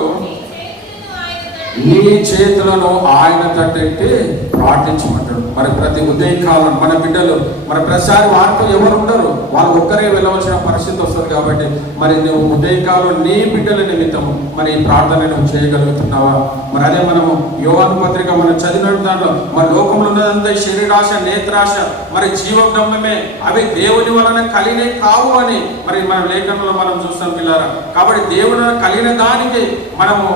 నీ చేతులను ఆయన తట్టెట్టి ప్రార్థించమంటాడు. మరి ప్రతి ఉదయకాలం మన బిడ్డలు మరి ప్రతిసారి వారితో ఎవరు ఉండరు, వాళ్ళు ఒక్కరే వెళ్ళవలసిన పరిస్థితి వస్తుంది. కాబట్టి మరి నువ్వు ఉదయకాలం నీ బిడ్డల నిమిత్తం మరి ఈ ప్రార్థన నువ్వు చేయగలుగుతున్నావా? మరి అదే మనము యోహాను పత్రిక మనం చదివిన దాంట్లో మరి లోకంలో ఉన్నదంతా శరీరాశ, నేత్రాశ, మరి జీవబ్రహ్మమే, అవి దేవుని వలన కలిగే కావు అని మరి మన లేఖనంలో మనం చూస్తాం పిల్లారా. కాబట్టి దేవుని కలిగిన దానికి మనము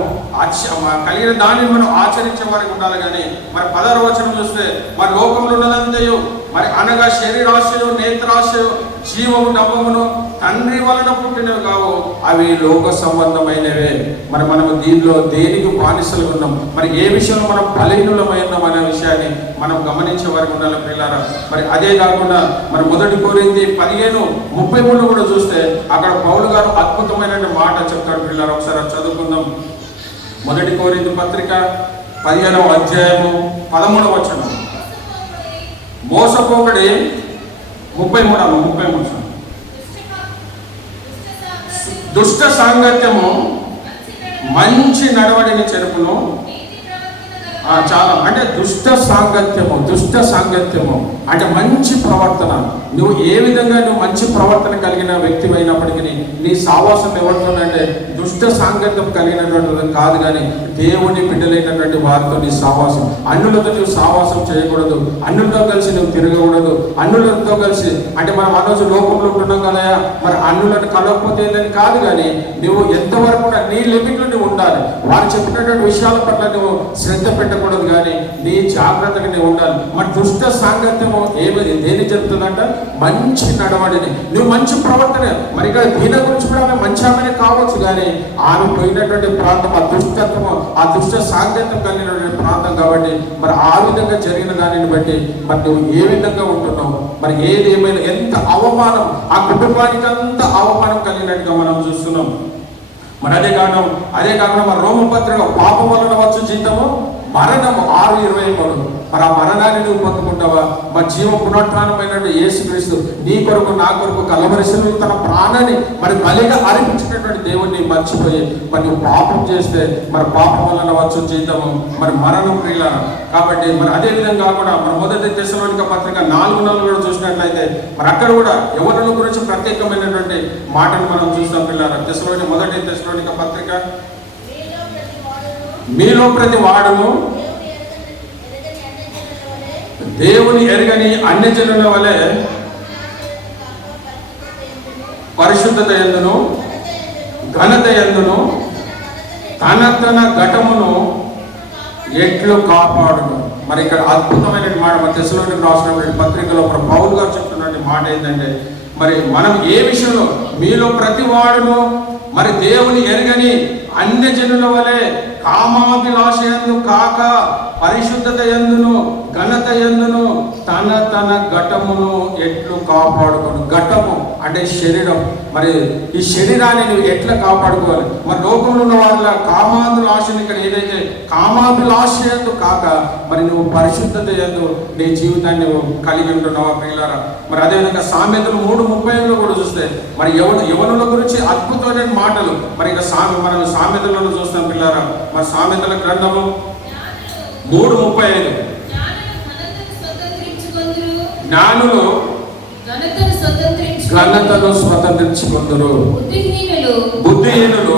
కలిగిన దానిని మనం ఆచరించే వారికి ఉండాలి. కానీ మరి 10వ వచనం చూస్తే మరి లోకంలో ఉన్నదంతయు మరి అనగా శరీరాశయు, నేత్రాశయు, జీవము, నవ్వమును తండ్రి వలన పుట్టినవి కావు, అవి లోక సంబంధమైనవే. మరి మనము దీనిలో దేనికి బానిసలు ఉన్నాం, మరి ఏ విషయంలో మనం బలహీనులమైనాం అనే విషయాన్ని మనం గమనించే వారికి ఉండాలి పిల్లారా. మరి అదే కాకుండా మరి 1 కొరింథీ 15:33 కూడా చూస్తే అక్కడ పౌలు గారు అద్భుతమైన మాట చెప్తాడు పిల్లారా. ఒకసారి చదువుకుందాం. 1 కొరింథీ పత్రిక 15వ అధ్యాయము 13వ వచనం. మోసపోకడి 33 దుష్ట సాంగత్యము మంచి నడవడిని చెరుపును. చాలా అంటే దుష్ట సాంగత్యము అంటే మంచి ప్రవర్తన. నువ్వు ఏ విధంగా నువ్వు మంచి ప్రవర్తన కలిగిన వ్యక్తి అయినప్పటికీ నీ సావాసం ఎవరితోనంటే దుష్ట సాంగత్యం కలిగినటువంటి కాదు, కానీ దేవుని బిడ్డలైనటువంటి వారితో నీ సావాసం. అన్యులతో నువ్వు సావాసం చేయకూడదు, అన్యులతో కలిసి నువ్వు తిరగకూడదు. అన్యులతో కలిసి అంటే మనం ఆ రోజు లోకంలో ఉంటున్నాం కదా, మరి అన్యులను కలవకపోతే ఏంటని కాదు, కానీ నువ్వు ఎంతవరకు కూడా నీ లిమిట్లో నువ్వు ఉండాలి. వారు చెప్పినటువంటి విషయాల పట్ల నువ్వు శ్రద్ధ పెట్టకూడదు, కానీ నీ జాగ్రత్తగా నువ్వు ఉండాలి. మరి దుష్ట సాంగత్యము దేని చెప్తుందంట? మంచి నడవడిని, నువ్వు మంచి ప్రవర్తన. మరి ఇక్కడ దీని గురించి కూడా ఆమె మంచి ఆమెనే కావచ్చు, కానీ ఆమె పోయినటువంటి ప్రాంతం ఆ దుష్టత్వము, ఆ దుష్ట సాంగత్యం కలిగినటువంటి ప్రాంతం. కాబట్టి మరి ఆ విధంగా జరిగిన దానిని బట్టి మరి నువ్వు ఏ విధంగా ఉంటున్నావు, మరి ఏది ఏమైనా ఎంత అవమానం ఆ కుటుంబానికి అంత అవమానం కలిగినట్టుగా మనం చూస్తున్నాం. మరి అదే కాకుండా మరి రోమపత్రిక పాపం వలన వచ్చు జీతము మరణము 6:23. మరి ఆ మరణాన్ని నువ్వు పొందుకుంటావా? మా జీవ పునరుత్థానమైనటువంటి యేసుక్రీస్తు నీ కొరకు నా కొరకు కలవరిశిలో తన ప్రాణాన్ని మరి బలిగా అర్పించినటువంటి దేవుణ్ణి మర్చిపోయి మరి నువ్వు పాపం చేస్తే మరి పాపం వలన వచ్చు జీతము మరి మరణం ప్రియులారా. కాబట్టి మరి అదే విధంగా కూడా మన 1 తెస్సలోనిక పత్రిక 4:4 కూడా చూసినట్లయితే మరి అక్కడ కూడా యవ్వనుల గురించి ప్రత్యేకమైనటువంటి మాటను మనం చూస్తాం పిల్లారా. 1 తెస్సలోనిక పత్రిక మీలో ప్రతి వాడును దేవుని ఎరగని అన్యజనుల వలె పరిశుద్ధత యందును ఘనత యందును తన ఘటమును ఎట్లు కాపాడును. మరి ఇక్కడ అద్భుతమైన మాట మన తెస్సలోనికీయులకు రాసినటువంటి పత్రికలో పౌలు గారు చెప్తున్నటువంటి మాట ఏంటంటే మరి మనం ఏ విషయంలో మీలో ప్రతి వాడును మరి దేవుని ఎరగని అన్యజనుల వలె కామాభిలాషయందు కాక పరిశుద్ధత యందును ఘనత యందును తన ఘటమును ఎట్లు కాపాడుకోను. ఘటము అంటే శరీరం. మరి ఈ శరీరాన్ని నువ్వు ఎట్లా కాపాడుకోవాలి? మరి లోకంలో ఉన్న వాళ్ళ కామాభిలాషను ఇక్కడ ఏదైతే కామాభిలాషయందు కాక మరి నువ్వు పరిశుద్ధత యందు నీ జీవితాన్ని నువ్వు కలిగి ఉంటున్నావా ప్రియులారా. మరి అదేవిధంగా సామెతలు 3:35 కూడా చూస్తే మరి యవ్వనుల గురించి అద్భుతమైన మాటలు. మరి ఇక మనం సామెతలను చూస్తాం పిల్లారా. మరి సామెతల గ్రంథము 3:35 జ్ఞానులు ఘనతను స్వతంత్రించుకొందురు, బుద్ధిహీనులు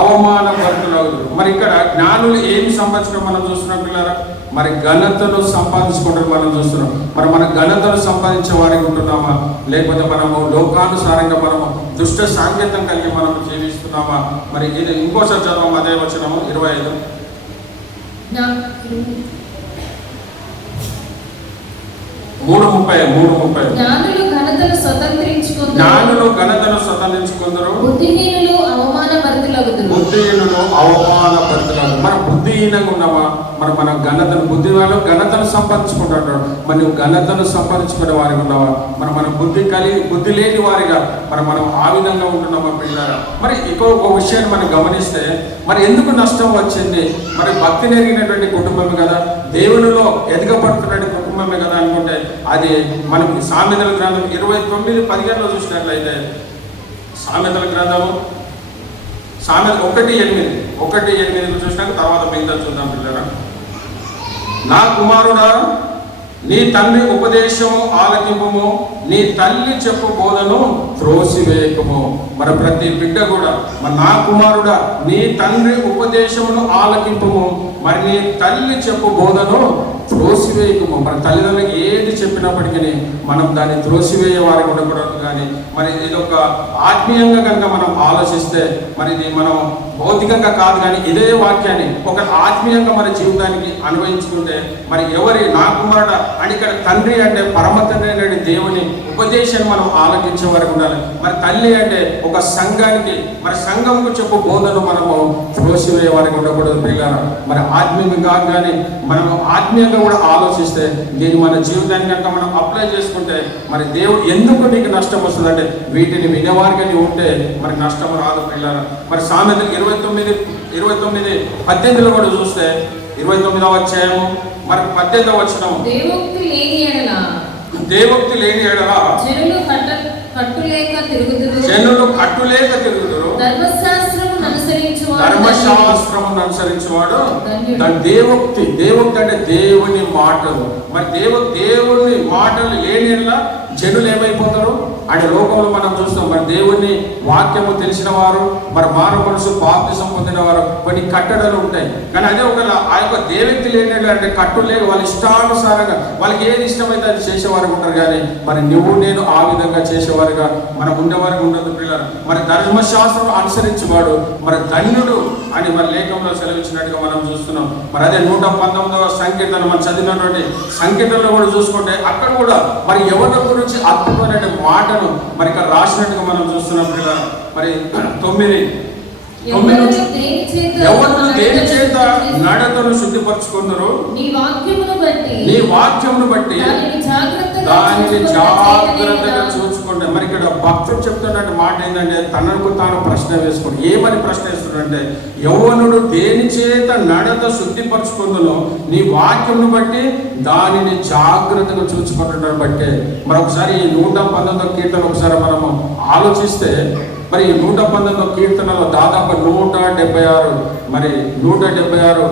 అవమానభరితులగుదురు. మరి ఇక్కడ జ్ఞానులు ఏమి సంపాదించడం మనం చూస్తున్నాం పిల్లారా. మరి ఘనతను సంపాదించుకోవడం మనం చూస్తున్నాం. మరి మన ఘనతను సంపాదించే వారికి ఉంటున్నామా, లేకపోతే మనము లోకానుసారంగా మనము దుష్ట సాంకేతం కలిగి మనం జీవిస్తున్నామా? మరి ఇది ఇంకోసారి చదవం అదే వచనము 25 3:30 జ్ఞానులు ఘనతను స్వతంత్రించుకుందరు, బుద్ధిహీనులు అవమానభరితులగుదురు. మనం బుద్ధిహీనంగా ఉన్నామా? మన ఘనతను ఘనతను సంపాదించుకుంటాడు. మరి నువ్వు ఘనతను సంపాదించుకునే వారికి ఉన్నావా? మన బుద్ధి లేని వారిగా మనం ఆ విధంగా ఉంటున్నామా పిల్లారా. మరి ఇంకొక విషయాన్ని మనం గమనిస్తే మరి ఎందుకు నష్టం వచ్చింది? మరి భక్తి నెరిగినటువంటి కుటుంబం కదా, దేవునిలో ఎదగబడుతున్నటువంటి కుటుంబం కుటుంబమే కదా అనుకుంటే అది మనకు సామెతల గ్రంథం 29:15 చూసినట్లయితే సామెతల గ్రంథము సామెత 1:8 చూసినాక తర్వాత మిగతా చూద్దాం పిల్లరా. నా కుమారుడా, నీ తండ్రి ఉపదేశము ఆలకింపుము, నీ తల్లి చెప్పు బోధను త్రోసివేయకము. మన ప్రతి బిడ్డ కూడా నా కుమారుడా, నీ తండ్రి ఉపదేశమును ఆలకింపుము, మరి నీ తల్లి చెప్పు బోధను త్రోసివేయకము. మన తల్లిదండ్రులకు ఏది చెప్పినప్పటికీ మనం దాన్ని త్రోసివేయ వారికి ఉండకూడదు. కానీ మరి ఇది ఒక ఆత్మీయంగా కనుక మనం ఆలోచిస్తే, మరి ఇది మనం భౌతికంగా కాదు కానీ ఇదే వాక్యాన్ని ఒక ఆత్మీయంగా మన జీవితానికి అన్వయించుకుంటే, మరి నా కుమారుడు అని ఇక్కడ తండ్రి అంటే పరమ తండ్రి అనే దేవుని ఉపదేశాన్ని మనం ఆలకించే వరకు ఉండాలి. మరి తల్లి అంటే ఒక సంఘానికి, మరి సంఘంకు చెప్పు బోధను మనము త్రోసివేయ వారికి ఉండకూడదు పిల్లలు. మరి ఆత్మీయంగా కానీ మనము ఆత్మీయంగా కూడా ఆలోచిస్తే, దీన్ని మన జీవితాన్ని కనుక మనం అప్లై చేసుకుంటే, మరి దేవుడు ఎందుకు నీకు నష్టం వస్తుందంటే వీటిని వినేవారిగా నీవు ఉంటే మరి నష్టం రాదు పిల్లలు. మరి సామెతలు 29:18 కూడా చూస్తే 29వ అధ్యాయము మరి 18వ వచనం, దేవోక్తి లేని ఎడల జనులు కట్టులేక తిరుగుదురు, ధర్మశాస్త్రమును అనుసరించేవాడు దాని దేవోక్తి అంటే దేవుని మాటలు. మరి దేవుని మాటలు లేని ఎడల జనులు ఏమైపోతారు అంటే లోకంలో మనం చూస్తాం. మరి దేవుని వాక్యము తెలిసిన వారు, మరి మారు మనసు బాప్తిసం పొందిన వారు కొన్ని కట్టడలు ఉంటాయి. కానీ అదే ఒక ఆ యొక్క దేవోక్తి లేని అంటే కట్టులేక వాళ్ళ ఇష్టానుసారంగా వాళ్ళకి ఏది ఇష్టమైతే అది చేసేవారు ఉంటారు. కానీ మరి నువ్వు నేను ఆ విధంగా చేసేవారుగా మనం ఉండేవారికి ఉండదు పిల్లలు. మరి ధర్మశాస్త్రం అనుసరించేవాడు మరి ధన్యుడు అని మరి లేఖంలో సెలవిచ్చినట్టుగా మనం చూస్తున్నాం. మరి అదే 119వ సంకీర్తన మనం చదివినటువంటి సంకీర్తనలో కూడా చూసుకుంటే అక్కడ కూడా మరి ఎవరి గురించి అద్భుతమైన మాటను మరి ఇక్కడ రాసినట్టుగా మనం చూస్తున్నాం పిల్లలు. మరి 9 ఎవరు దేని చేత నడతను శుద్ధిపరచుకుందరు, నీ వాక్యమును బట్టి దానిని జాగ్రత్తగా చూసుకుంటే. మరి ఇక్కడ భక్తుడు చెప్తున్నట్టు మాట ఏంటంటే తనకు తాను ప్రశ్న వేసుకోండి. ఏమని ప్రశ్న వేస్తున్నాడంటే, యవ్వనుడు దేని చేత నడత శుద్ధిపరచుకుందునో నీ వాక్యమును బట్టి దానిని జాగ్రత్తగా చూసుకుంటున్నాడు బట్టే. మరి ఒకసారి ఈ 119వ కీర్తన ఒకసారి మనము ఆలోచిస్తే, మరి 119వ కీర్తనలో దాదాపు 176 మరి 176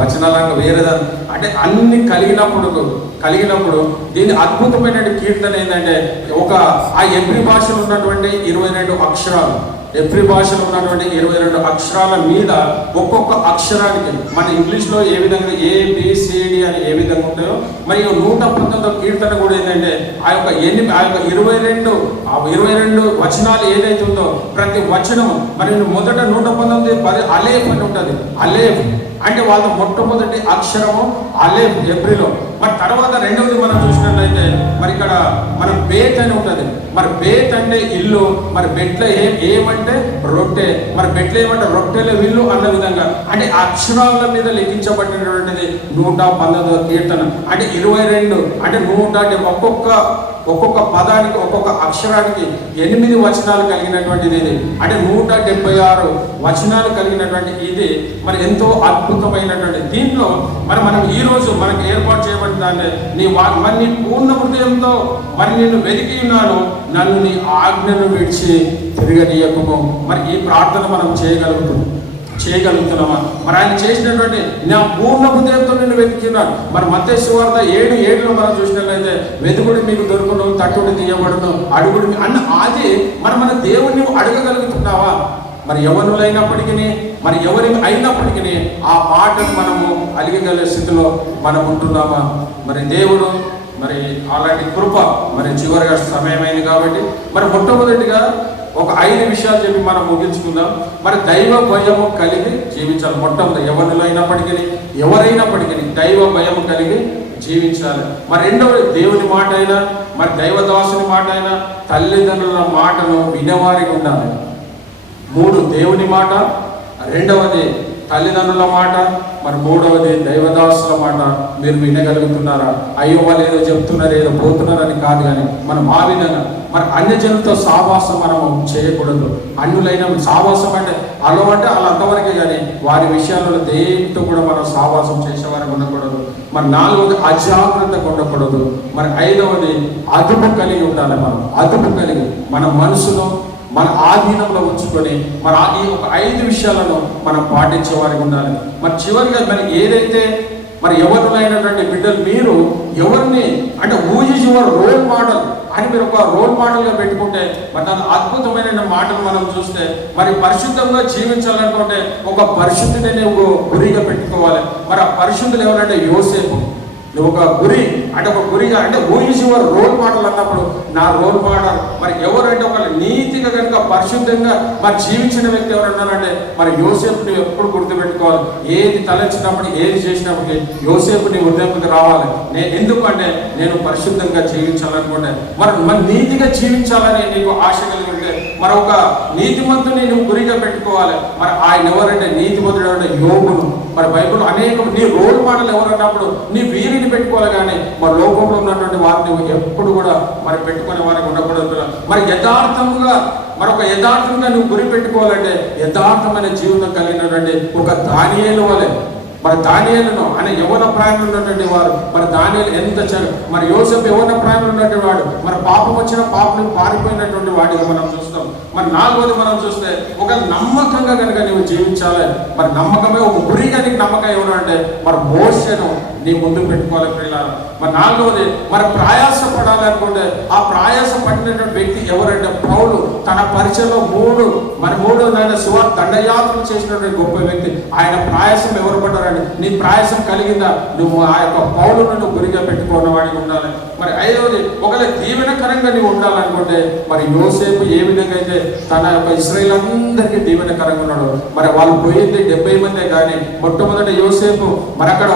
వచనాలు వేరేదాన్ని అంటే అన్ని కలిగినప్పుడు దీని అద్భుతమైన కీర్తన ఏంటంటే ఆ ఎబ్రి భాషలో ఉన్నటువంటి 22 అక్షరాలు, ఎబ్రి భాషలో ఉన్నటువంటి 22 అక్షరాల మీద ఒక్కొక్క అక్షరానికి మన ఇంగ్లీష్లో ఏ విధంగా ABCD అని ఏ విధంగా ఉంటాయో, మరి 119వ కీర్తన కూడా ఏంటంటే ఆ యొక్క 22 వచనాలు ఏదైతే ఉందో ప్రతి వచనం మరి మొదట 119 అలేఫ్ అని ఉంటుంది. అలేఫ్ అంటే వాళ్ళ మొట్టమొదటి అక్షరము అలేఫ్ ఎబ్రిలో. మరి తర్వాత రెండవది మనం చూసినట్లయితే మరి ఇక్కడ మన బేత్ అని ఉంటుంది. మరి బేత్ అంటే ఇల్లు, మరి బెట్ల ఏమంటే రొట్టె, మరి బెట్ల ఏమంటే రొట్టెల విల్లు అన్న విధంగా అంటే అక్షరాల మీద లెక్కించబడినటువంటిది 119వ కీర్తన. అంటే 22 అంటే 100 ఒక్కొక్క పదానికి ఒక్కొక్క అక్షరానికి 8 వచనాలు కలిగినటువంటిది ఇది. అంటే 176 వచనాలు కలిగినటువంటి ఇది మరి ఎంతో అద్భుతమైనటువంటి. దీంట్లో మనం ఈ రోజు మనకు ఏర్పాటు చేయబడిన దాన్ని మరి నీ పూర్ణ హృదయంతో మరి నేను వెతికి ఉన్నాను, నన్ను నీ ఆజ్ఞను విడిచి తిరగనీయకుము. మరి ఈ ప్రార్థన మనం చేయగలుగుతున్నామా? మరి ఆయన చేసినటువంటి నా పూర్ణ హృదయంతో నేను వెతికినాను. మరి మత్తయి సువార్త 7:7లో మనం చూసినట్లయితే వెతుకుడు మీకు దొరుకును, తట్టుడు తీయబడును, అడుగుడు అన్న అది మన దేవుణ్ణి అడగగలుగుతున్నావా? మరి యవ్వనులైనప్పటికీ మరి ఎవరి అయినప్పటికీ ఆ మాటను మనము అలిగగలే స్థితిలో మనం ఉంటున్నామా? మరి దేవుడు మరి అలాంటి కృప మరి చివరిగా సమయమైంది కాబట్టి మరి మొట్టమొదటిగా ఒక 5 విషయాలు చెప్పి మనం ముగించుకుందాం. మరి దైవ భయము కలిగి జీవించాలి. మొట్టమొదటి యవ్వనులైనప్పటికీ ఎవరైనప్పటికీ దైవ భయము కలిగి జీవించాలి. మరి రెండవది దేవుని మాట అయినా మరి దైవదాసుని మాట అయినా తల్లిదండ్రుల మాటను వినేవారికి ఉండాలి. 3 దేవుని మాట, రెండవది తల్లిదండ్రుల మాట, మరి మూడవది దైవదాసుల మాట మీరు వినగలుగుతున్నారా? అయ్యో వాళ్ళు ఏదో చెప్తున్నారు, ఏదో పోతున్నారని కాదు, కానీ మనం ఆ విధంగా మరి అన్యజనులతో సావాసం మనము చేయకూడదు. అన్యులైన సావాసం అంటే అలవాటే అలా అంతవరకే, కానీ వారి విషయాలలో దేంతో కూడా మనం సావాసం చేసేవారికి ఉండకూడదు. మరి నాలుగవది అజాగ్రత్తగా ఉండకూడదు. మరి ఐదవది అదుపు కలిగి ఉండాలి. మనం అదుపు కలిగి మన మనసులో మన ఆధీనంలో ఉంచుకొని మన ఈ ఒక 5 విషయాలను మనం పాటించే వారికి ఉండాలి. మరి చివరిగా మరి ఏదైతే మరి ఎవరినైనటువంటి బిడ్డలు మీరు ఎవరిని అంటే who is your role model అని మీరు ఒక రోల్ మోడల్గా పెట్టుకుంటే మరి దాని అద్భుతమైన మాటలు మనం చూస్తే మరి పరిశుద్ధంగా జీవించాలనుకుంటే ఒక పరిశుద్ధిని నువ్వు గురిగా పెట్టుకోవాలి. మరి ఆ పరిశుద్ధులు ఎవరంటే యోసేపు. నువ్వు ఒక గురి అంటే ఒక గురిగా అంటే who is your role model అన్నప్పుడు నా రోల్ మోడల్ మరి ఎవరంటే ఒక నీతిగా కనుక పరిశుద్ధంగా మరి జీవించిన వ్యక్తి ఎవరన్నారంటే మరి యోసేపుని ఎప్పుడు గుర్తుపెట్టుకోవాలి. ఏది తలెచ్చినప్పుడు ఏది చేసినప్పటికీ యోసేపుని ఉదయంకి రావాలి. ఎందుకంటే నేను పరిశుద్ధంగా జీవించాలనుకుంటే మరి నీతిగా జీవించాలని నీకు ఆశ కలిగి ఉంటే మరి ఒక నీతిమంతుని నువ్వు గురిగా పెట్టుకోవాలి. మరి ఆయన ఎవరంటే నీతిమంతుడు అంటే యోగును. మరి బైబిల్ అనేక నీ రోల్ మోడల్ ఎవరన్నప్పుడు నీ వీరిని పెట్టుకోవాలి, కానీ మరి లోకంలో ఉన్నటువంటి వారిని ఎప్పుడు కూడా మరి పెట్టుకునే వారికి ఉండకూడదు. మరి యథార్థంగా మరొక యథార్థంగా నువ్వు గురి పెట్టుకోవాలంటే యథార్థమైన జీవితం కలిగినటువంటి ఒక దానియేలు వలె మరి దానియేలును అనే యవ్వన ప్రాయంలో ఉన్నటువంటి వారు మరి దానియేలు ఎంత మరి యోసేపు యవ్వన ప్రాయంలో ఉన్నటువంటి వాడు మరి పాపం వచ్చిన పాపం పారిపోయినటువంటి వాడిగా మనం చూస్తాం. మరి నాలుగోది మనం చూస్తే ఒక నమ్మకంగా కనుక నువ్వు జీవించాలి. మరి నమ్మకమే ఒక గురిగా నీకు నమ్మకం ఎవరు అంటే మరి మోషేను నీ ముందు పెట్టుకోవాలి పిల్లలు. మరి నాలుగవది మరి ప్రయాస పడాలి అనుకుంటే ఆ ప్రయాస పడినటువంటి వ్యక్తి ఎవరంటే పౌలు. తన పరిచయంలో మూడు సువార్త దండయాత్రలు చేసినటువంటి గొప్ప వ్యక్తి. ఆయన ప్రయాసం ఎవరు పడ్డారంటే నీ ప్రయాసం కలిగిందా నువ్వు ఆ యొక్క పౌలును నువ్వు గురిగా పెట్టుకున్న వాడికి ఉండాలి. మరి ఐదవది ఒకవేళ దీవెనకరంగా నువ్వు ఉండాలనుకుంటే మరి యోసేపు ఏ విధంగా అయితే తన యొక్క ఇశ్రాయేలు అందరికీ దీవెనకరంగా ఉన్నాడు. మరి వాళ్ళు పోయింది 70 మందే, కానీ మొట్టమొదటి యోసేపు మరి అక్కడ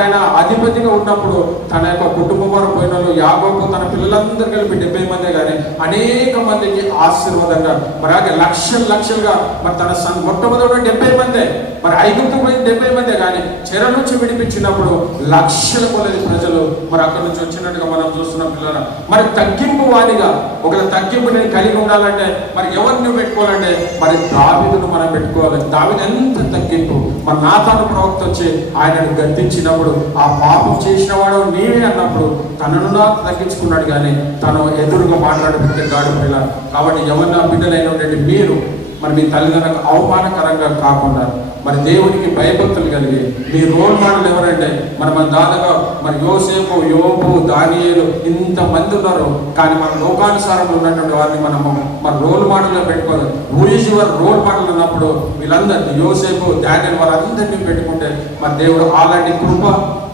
ఆయన అధిపతిగా ఉన్నప్పుడు తన యొక్క కుటుంబం వారు పోయిన వాళ్ళు యాకోబు తన పిల్లలందరూ కలిపి 70 మందే, కానీ అనేక మందికి ఆశీర్వాదంగా మరి అలాగే లక్షలుగా మరి తన మొట్టమొదటి 70 మందే, మరి ఐగుప్తు పోయింది 70 మందే, కానీ చెర నుంచి విడిపించినప్పుడు లక్షల కొలది ప్రజలు మరి అక్కడి నుంచి వచ్చినట్టుగా మనం చూస్తున్నాం పిల్లల. మరి తగ్గింపు వారిగా ఒకవేళ తగ్గింపు నేను కలిగి ఉండాలంటే మరి ఎవరిని పెట్టుకోవాలంటే మరి దావీదును మనం పెట్టుకోవాలి. దావీదు ఎంత తగ్గింపు. మరి నాతాను ప్రవక్త వచ్చి ఆయనను గద్దించినప్పుడు ఆ పాపం చేసిన వాడు నీవే అన్నప్పుడు తనను తగ్గించుకున్నాడు, కానీ తను ఎదురుగా మాట్లాడే గాడు పిల్ల. కాబట్టి ఎవరిన బిడ్డలైనటువంటి మీరు మరి మీ తల్లిదండ్రులకు అవమానకరంగా కాకుండా మరి దేవునికి భయభక్తులు కలిగి మీ రోల్ మోడల్ ఎవరంటే మన దాదాగా మరి యోసేపు, యోబు, దానియేలు ఇంతమంది ఉన్నారు, కానీ మన లోకానుసారంలో ఉన్నటువంటి వారిని మనము మన రోల్ మోడల్గా పెట్టుకోవాలి. Who is your role model అన్నప్పుడు వీళ్ళందరినీ యోసేపు, దానియేలు వారందరినీ పెట్టుకుంటే మరి దేవుడు అలాంటి కృప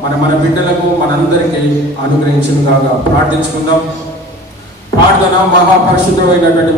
మన బిడ్డలకు మనందరికీ అనుగ్రహించిన కాగా ప్రార్థించుకుందాం. ప్రార్థన మహాపరిశుద్ధమైనటువంటి